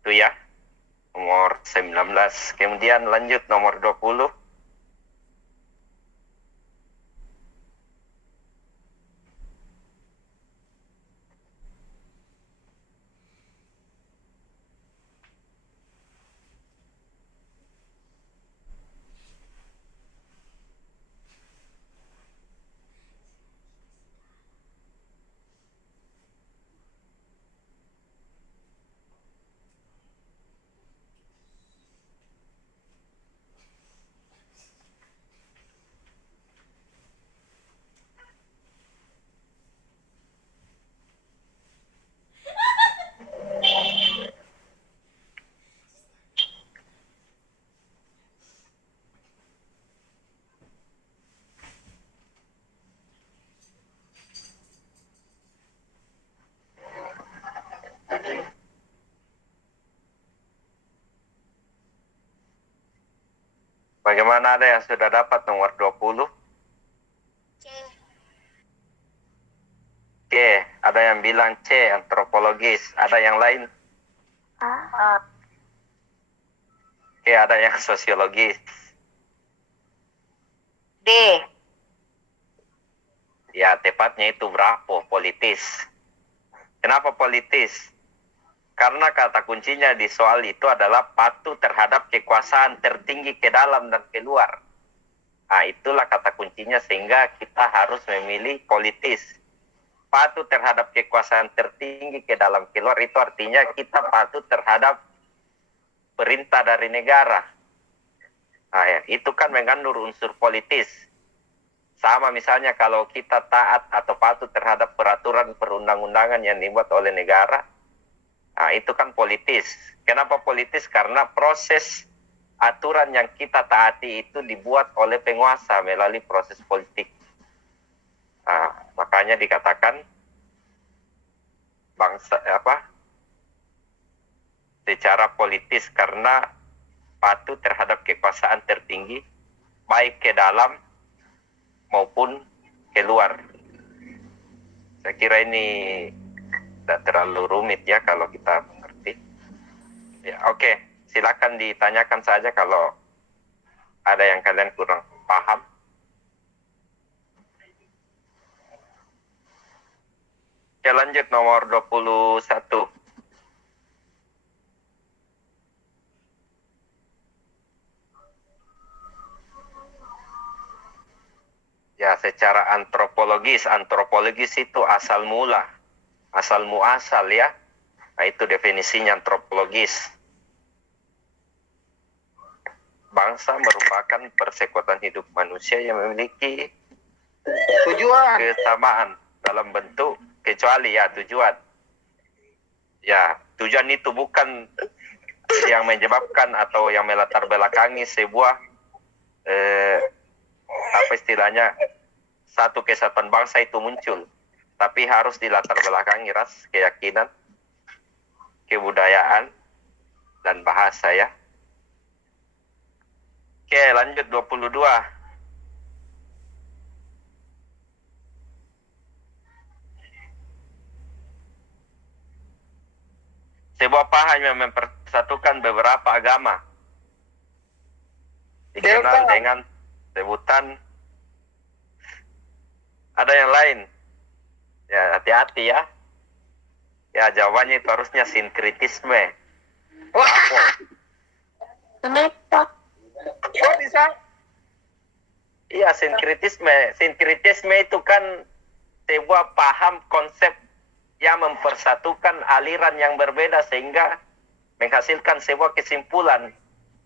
Itu ya, nomor 19. Kemudian lanjut nomor 20. Bagaimana, ada yang sudah dapat nomor 20? Oke, ada yang bilang C, antropologis. Ada yang lain? A. Oke, ada yang sosiologis. D. Ya, tepatnya itu bravo, politis. Kenapa politis? Karena kata kuncinya di soal itu adalah patuh terhadap kekuasaan tertinggi ke dalam dan keluar. Nah, itulah kata kuncinya sehingga kita harus memilih politis. Patuh terhadap kekuasaan tertinggi ke dalam keluar itu artinya kita patuh terhadap perintah dari negara. Nah, ya, itu kan mengandung unsur politis. Sama misalnya kalau kita taat atau patuh terhadap peraturan perundang-undangan yang dibuat oleh negara, nah, itu kan politis. Kenapa politis? Karena proses aturan yang kita taati itu dibuat oleh penguasa melalui proses politik. Nah, makanya dikatakan bangsa secara politis karena patuh terhadap kekuasaan tertinggi baik ke dalam maupun keluar. Saya kira ini tidak terlalu rumit ya kalau kita mengerti. Ya, oke. Silakan ditanyakan saja kalau ada yang kalian kurang paham. Oke, lanjut nomor 21. Ya, secara antropologis itu asal mula, asal muasal ya. Nah, itu definisinya antropologis. Bangsa merupakan persekutuan hidup manusia yang memiliki Tujuan. kesamaan dalam bentuk kecuali ya tujuan. Ya, tujuan itu bukan yang menyebabkan atau yang melatar belakangi sebuah apa istilahnya satu kesatuan bangsa itu muncul, tapi harus dilatar belakangi ras, keyakinan, kebudayaan, dan bahasa ya. Oke, lanjut 22. Sebuah paham yang mempersatukan beberapa agama dikenal Delta. dengan sebutan. Ada yang lain? Ya, hati-hati ya. Ya, jawabannya itu harusnya sinkritisme. Wah, Kenapa? kok bisa? Iya, sinkritisme. Sinkritisme itu kan sebuah paham konsep yang mempersatukan aliran yang berbeda sehingga menghasilkan sebuah kesimpulan,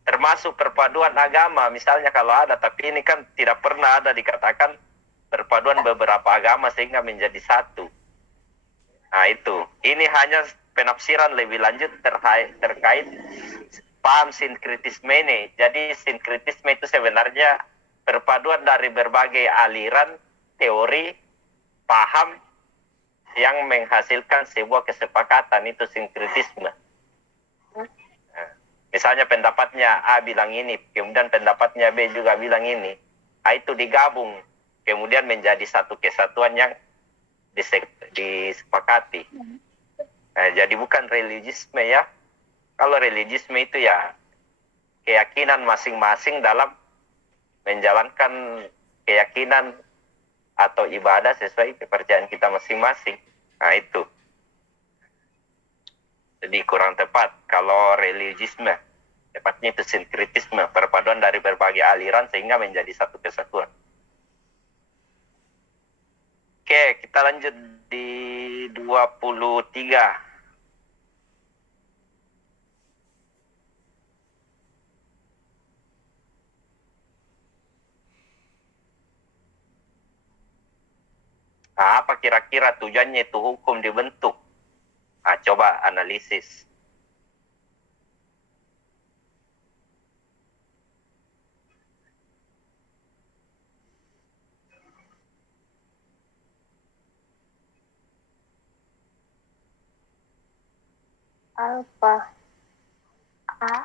termasuk perpaduan agama misalnya kalau ada, tapi ini kan tidak pernah ada dikatakan perpaduan beberapa agama sehingga menjadi satu. Nah itu, ini hanya penafsiran lebih lanjut terkait paham sinkritisme ini. Jadi sinkritisme itu sebenarnya perpaduan dari berbagai aliran, teori, paham yang menghasilkan sebuah kesepakatan, itu sinkritisme. Nah, misalnya pendapatnya A bilang ini, kemudian pendapatnya B juga bilang ini. Nah, itu digabung, kemudian menjadi satu kesatuan yang disepakati. Nah, jadi bukan religiusme ya. Kalau religiusme itu ya keyakinan masing-masing dalam menjalankan keyakinan atau ibadah sesuai kepercayaan kita masing-masing. Nah itu. Jadi kurang tepat kalau religiusme. Tepatnya itu sinkritisme, perpaduan dari berbagai aliran sehingga menjadi satu kesatuan. Oke, kita lanjut di 23. Nah, apa kira-kira tujuannya itu hukum dibentuk? Nah, coba analisis. Alfa. A.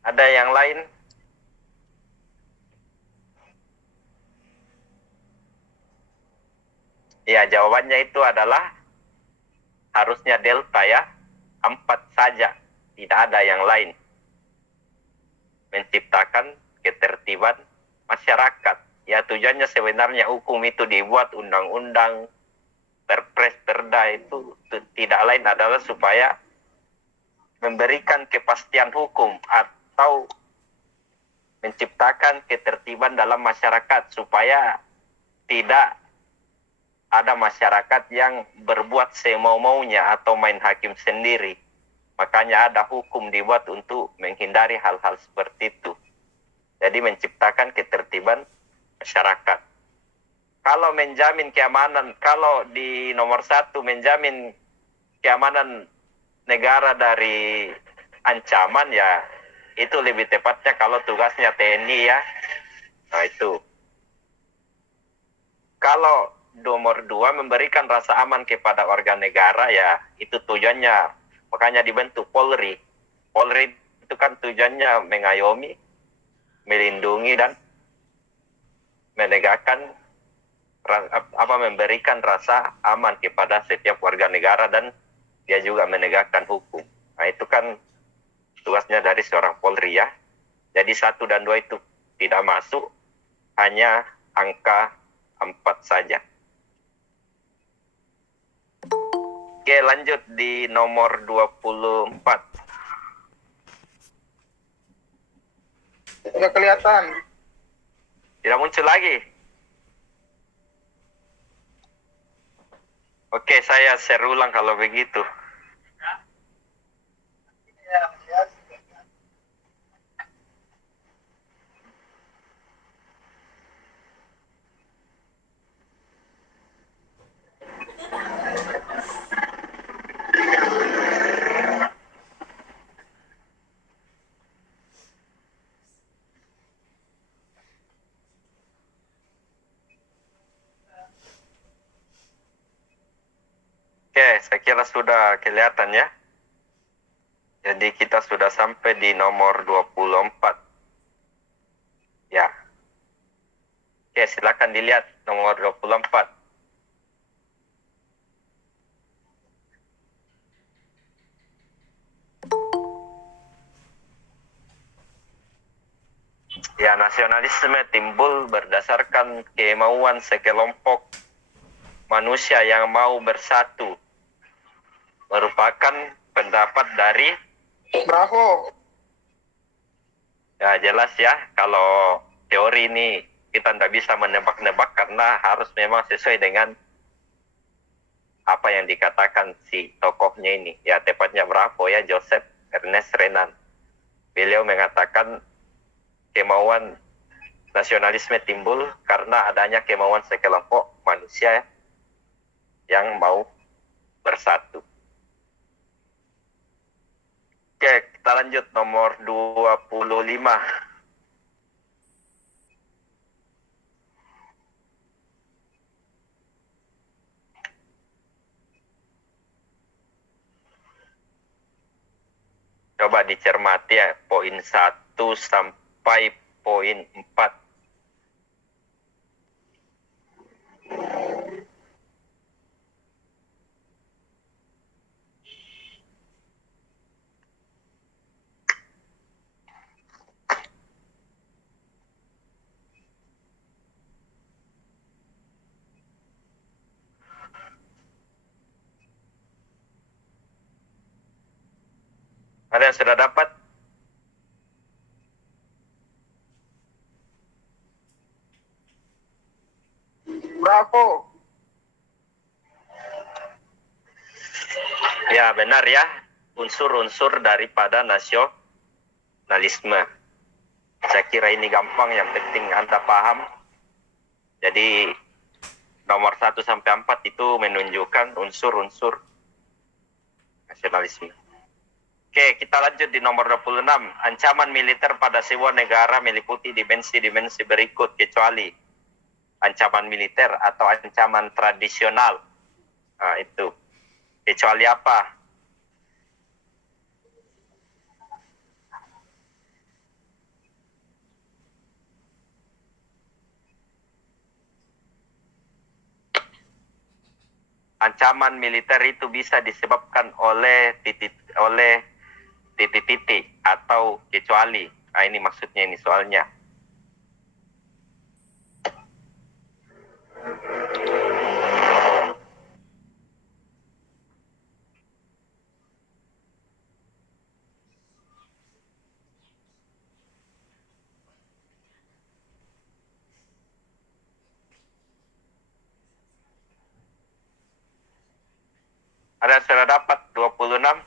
Ada yang lain? Ya, jawabannya itu adalah harusnya delta ya. 4 saja, tidak ada yang lain. Menciptakan ketertiban masyarakat. Ya, tujuannya sebenarnya hukum itu dibuat, undang-undang, perpres, perda itu tidak lain adalah supaya memberikan kepastian hukum atau menciptakan ketertiban dalam masyarakat supaya tidak ada masyarakat yang berbuat semau-maunya atau main hakim sendiri. Makanya ada hukum dibuat untuk menghindari hal-hal seperti itu. Jadi menciptakan ketertiban masyarakat. Kalau menjamin keamanan, kalau di nomor 1 menjamin keamanan negara dari ancaman, ya itu lebih tepatnya kalau tugasnya TNI ya. Nah itu. Kalau nomor 2 memberikan rasa aman kepada warga negara, ya itu tujuannya Makanya dibentuk Polri. Polri itu kan tujuannya mengayomi, melindungi dan menegakkan memberikan rasa aman kepada setiap warga negara dan dia juga menegakkan hukum. Nah, itu kan tugasnya dari seorang Polri ya. Jadi 1 dan 2 itu tidak masuk, hanya angka 4 saja. Oke, lanjut di nomor 24. Tidak kelihatan. Tidak muncul lagi. Oke, saya share ulang kalau begitu. Oke, saya kira sudah kelihatan ya. Jadi kita sudah sampai di nomor 24. Ya. Oke, silakan dilihat nomor 24. Ya, nasionalisme timbul berdasarkan kemauan sekelompok manusia yang mau bersatu. Merupakan pendapat dari Bravo. ya jelas ya, kalau teori ini kita tidak bisa menebak-nebak karena harus memang sesuai dengan apa yang dikatakan si tokohnya ini. Ya tepatnya Bravo ya, Joseph Ernest Renan. Beliau mengatakan kemauan nasionalisme timbul karena adanya kemauan sekelompok manusia yang mau bersatu. Oke, kita lanjut nomor 25. Coba dicermati ya, poin 1 sampai poin 4. Ada yang sudah dapat? Bravo. Ya benar ya, unsur-unsur daripada nasionalisme. Saya kira ini gampang, yang penting Anda paham. Jadi nomor 1 sampai 4 itu menunjukkan unsur-unsur nasionalisme. Oke, kita lanjut di nomor 26. Ancaman militer pada sebuah negara meliputi dimensi-dimensi berikut kecuali ancaman militer atau ancaman tradisional. Nah, itu. Kecuali apa? Ancaman militer itu bisa disebabkan oleh titik-titik atau kecuali. Nah, ini maksudnya ini soalnya. Ada yang sudah dapat 26?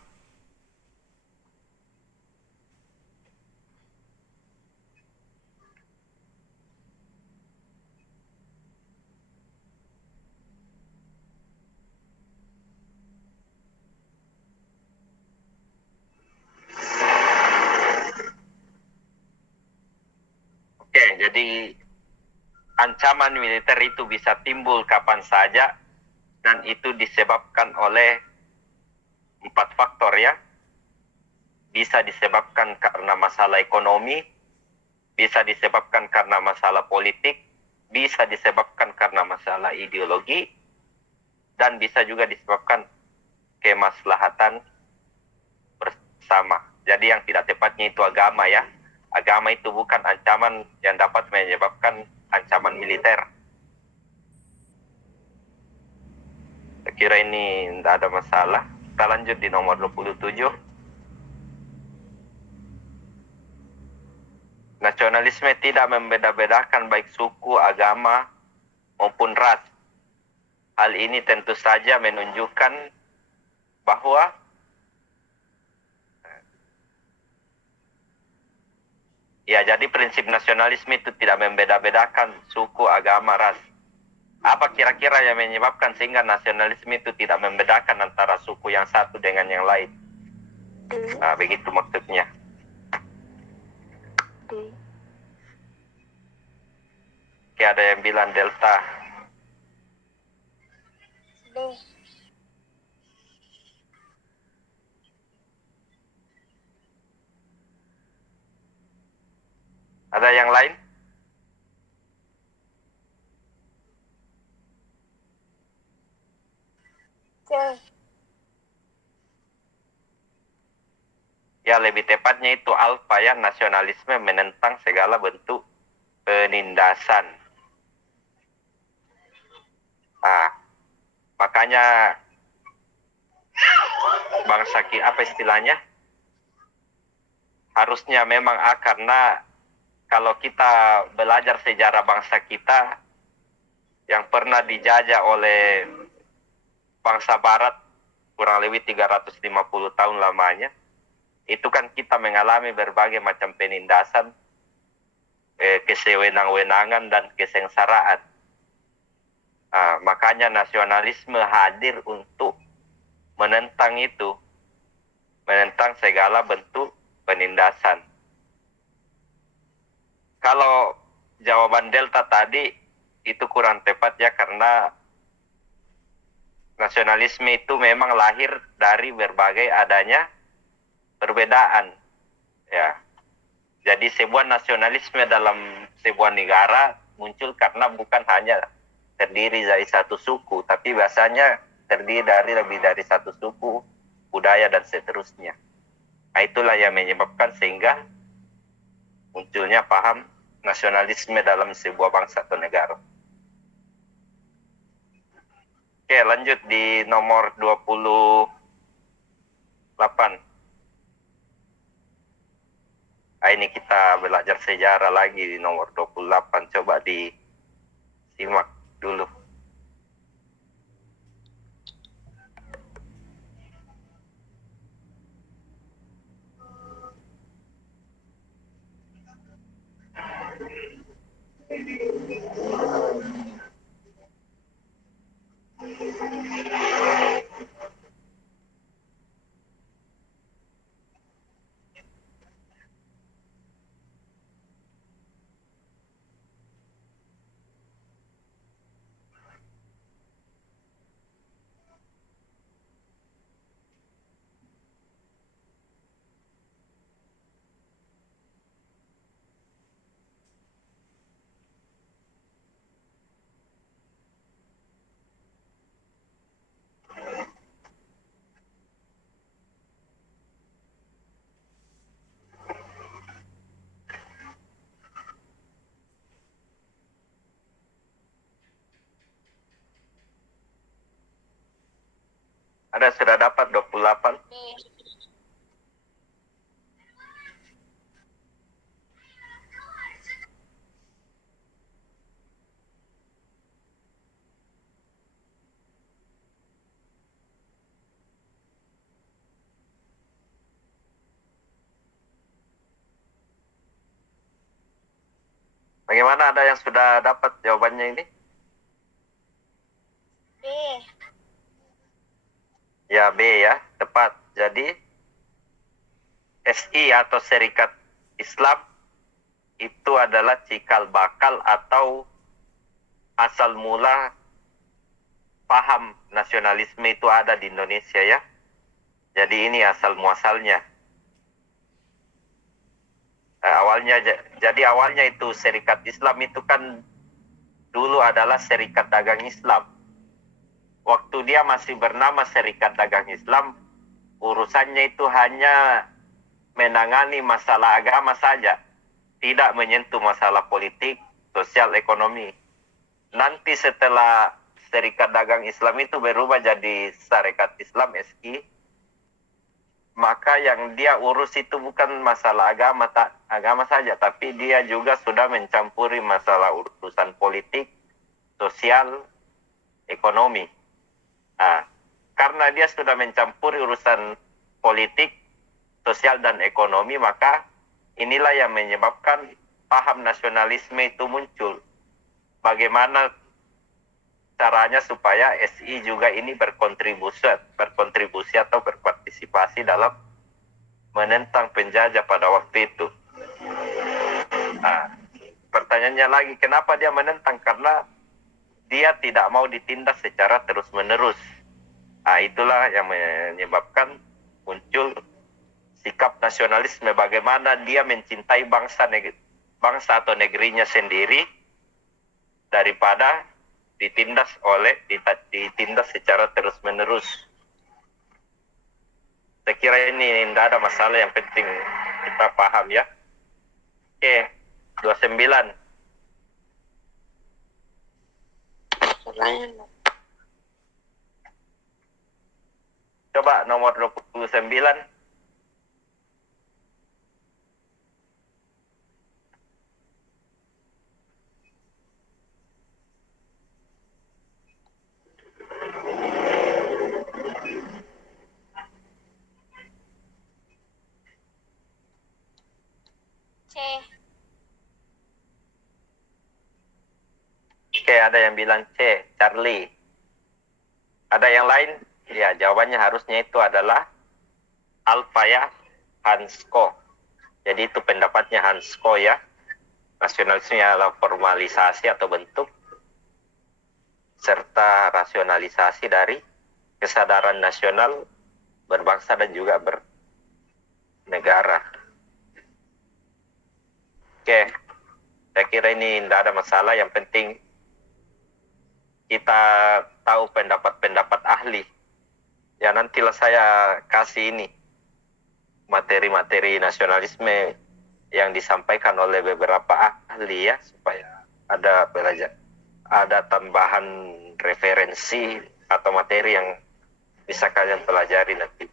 Oke, jadi ancaman militer itu bisa timbul kapan saja dan itu disebabkan oleh 4 faktor ya. Bisa disebabkan karena masalah ekonomi, bisa disebabkan karena masalah politik, bisa disebabkan karena masalah ideologi, dan bisa juga disebabkan kemaslahatan bersama. Jadi yang tidak tepatnya itu agama ya. Agama itu bukan ancaman yang dapat menyebabkan ancaman militer. Saya kira ini tidak ada masalah. Kita lanjut di nomor 27. Nasionalisme tidak membeda-bedakan baik suku, agama, maupun ras. Hal ini tentu saja menunjukkan bahwa ya, jadi prinsip nasionalisme itu tidak membeda-bedakan suku, agama, ras. Apa kira-kira yang menyebabkan sehingga nasionalisme itu tidak membedakan antara suku yang satu dengan yang lain? Nah, begitu maksudnya. Oke, ada yang bilang delta. Ada yang lain? Ya, lebih tepatnya itu alfa ya, nasionalisme menentang segala bentuk penindasan. Nah, makanya bangsa kita, apa istilahnya? Harusnya memang karena kalau kita belajar sejarah bangsa kita yang pernah dijajah oleh bangsa barat kurang lebih 350 tahun lamanya, itu kan kita mengalami berbagai macam penindasan, kesewenang-wenangan dan kesengsaraan. Makanya nasionalisme hadir untuk menentang itu, menentang segala bentuk penindasan. Kalau jawaban delta tadi itu kurang tepat ya, karena nasionalisme itu memang lahir dari berbagai adanya perbedaan ya. Jadi sebuah nasionalisme dalam sebuah negara muncul karena bukan hanya terdiri dari satu suku, tapi biasanya terdiri dari lebih dari satu suku, budaya dan seterusnya. Nah, itulah yang menyebabkan sehingga munculnya paham nasionalisme dalam sebuah bangsa atau negara. Oke, lanjut di nomor 28. Ini kita belajar sejarah lagi di nomor 28. Coba disimak dulu. Ada sudah dapat 28? Bagaimana, ada yang sudah dapat jawabannya ini? B. Ya, B ya, tepat. Jadi SI atau Serikat Islam itu adalah cikal bakal atau asal mula paham nasionalisme itu ada di Indonesia ya. Jadi ini asal muasalnya. Awalnya itu Serikat Islam itu kan dulu adalah Serikat Dagang Islam. Waktu dia masih bernama Serikat Dagang Islam, urusannya itu hanya menangani masalah agama saja, tidak menyentuh masalah politik, sosial, ekonomi. Nanti setelah Serikat Dagang Islam itu berubah jadi Sarekat Islam SI, maka yang dia urus itu bukan masalah agama saja, tapi dia juga sudah mencampuri masalah urusan politik, sosial, ekonomi. Nah, karena dia sudah mencampuri urusan politik, sosial, dan ekonomi, maka inilah yang menyebabkan paham nasionalisme itu muncul. Bagaimana caranya supaya SI juga ini berkontribusi atau berpartisipasi dalam menentang penjajah pada waktu itu. Nah, pertanyaannya lagi, kenapa dia menentang? Karena dia tidak mau ditindas secara terus-menerus. Nah, itulah yang menyebabkan muncul sikap nasionalisme, bagaimana dia mencintai bangsa atau negerinya sendiri daripada ditindas secara terus-menerus. Saya kira ini tidak ada masalah, yang penting kita paham ya. Oke, 29. Coba nomor 29. C. Oke, ada yang bilang C, Charlie. Ada yang lain? Ya, jawabannya harusnya itu adalah Alpha ya, Hansko. Jadi itu pendapatnya Hansko ya. Nasionalisme adalah formalisasi atau bentuk serta rasionalisasi dari kesadaran nasional berbangsa dan juga bernegara. Oke, saya kira ini tidak ada masalah. Yang penting kita tahu pendapat-pendapat ahli. Ya, nantilah saya kasih ini materi-materi nasionalisme yang disampaikan oleh beberapa ahli ya, supaya ada tambahan referensi atau materi yang bisa kalian pelajari nanti.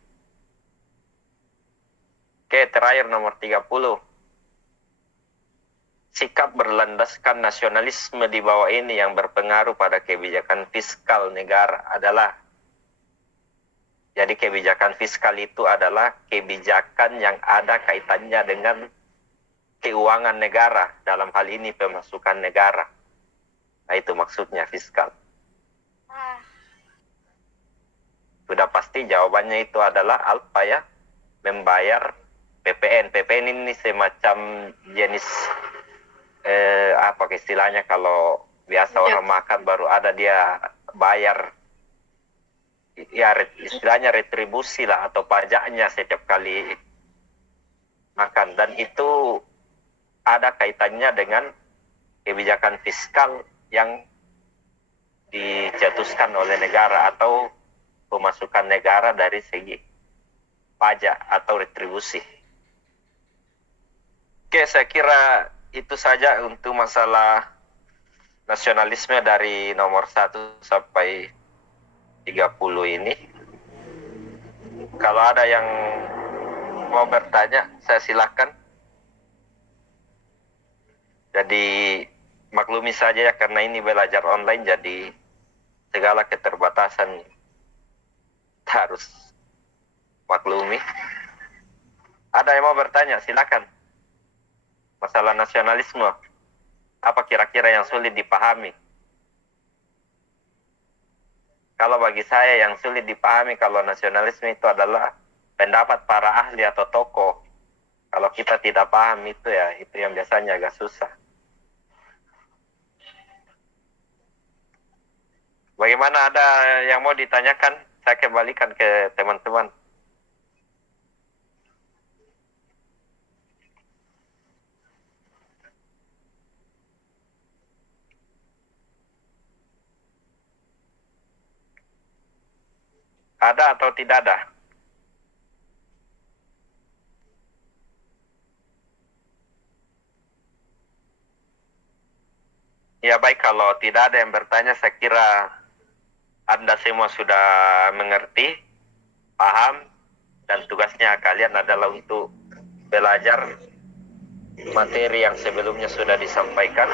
Oke, terakhir nomor 30. Sikap berlandaskan nasionalisme di bawah ini yang berpengaruh pada kebijakan fiskal negara adalah, jadi kebijakan fiskal itu adalah kebijakan yang ada kaitannya dengan keuangan negara, dalam hal ini pemasukan negara. Nah, itu maksudnya fiskal. Sudah pasti jawabannya itu adalah Alpha ya, membayar PPN. PPN ini semacam jenis apa istilahnya, kalau biasa orang makan baru ada dia bayar ya, istilahnya retribusi lah atau pajaknya setiap kali makan, dan itu ada kaitannya dengan kebijakan fiskal yang dijatuhkan oleh negara atau pemasukan negara dari segi pajak atau retribusi. Oke, saya kira itu saja untuk masalah nasionalisme dari nomor 1 sampai 30 ini. Kalau ada yang mau bertanya, saya silakan. Jadi maklumi saja ya, karena ini belajar online, jadi segala keterbatasan harus maklumi. Ada yang mau bertanya, silakan. Masalah nasionalisme, apa kira-kira yang sulit dipahami? Kalau bagi saya yang sulit dipahami kalau nasionalisme itu adalah pendapat para ahli atau tokoh. Kalau kita tidak paham itu ya, itu yang biasanya agak susah. Bagaimana, ada yang mau ditanyakan? Saya kembalikan ke teman-teman. Ada atau tidak ada? Ya baik, kalau tidak ada yang bertanya, saya kira Anda semua sudah mengerti, paham, dan tugasnya kalian adalah untuk belajar materi yang sebelumnya sudah disampaikan,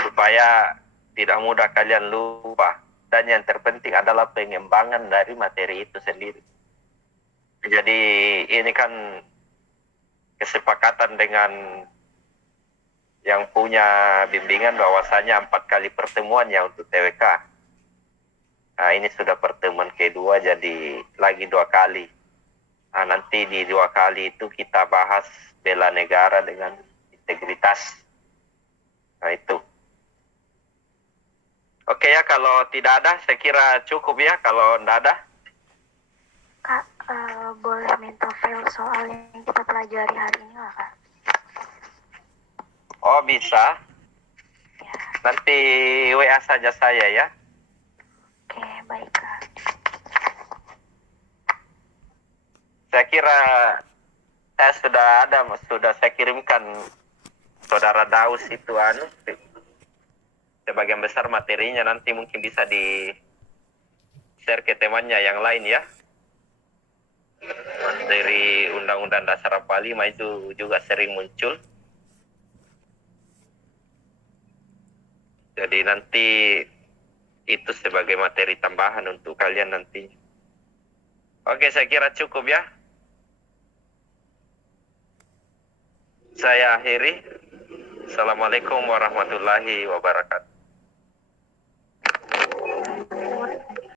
supaya tidak mudah kalian lupa. Dan yang terpenting adalah pengembangan dari materi itu sendiri. Jadi ini kan kesepakatan dengan yang punya bimbingan bahwasanya 4 kali pertemuannya untuk TWK. Nah, ini sudah pertemuan kedua, jadi lagi 2 kali. Nah, nanti di 2 kali itu kita bahas bela negara dengan integritas. Nah, itu. Oke ya, kalau tidak ada, saya kira cukup ya. Kalau tidak ada. Kak, boleh minta file soal yang kita pelajari hari ini nggak, Kak? Oh, bisa. Ya, Nanti WA saja saya ya. oke, baik, Kak. Saya kira saya sudah saya kirimkan saudara Daus itu sebagian besar materinya, nanti mungkin bisa di share ke temannya yang lain ya. Materi Undang-Undang Dasar 45 itu juga sering muncul. Jadi nanti itu sebagai materi tambahan untuk kalian nanti. Oke, saya kira cukup ya. Saya akhiri. Assalamualaikum warahmatullahi wabarakatuh.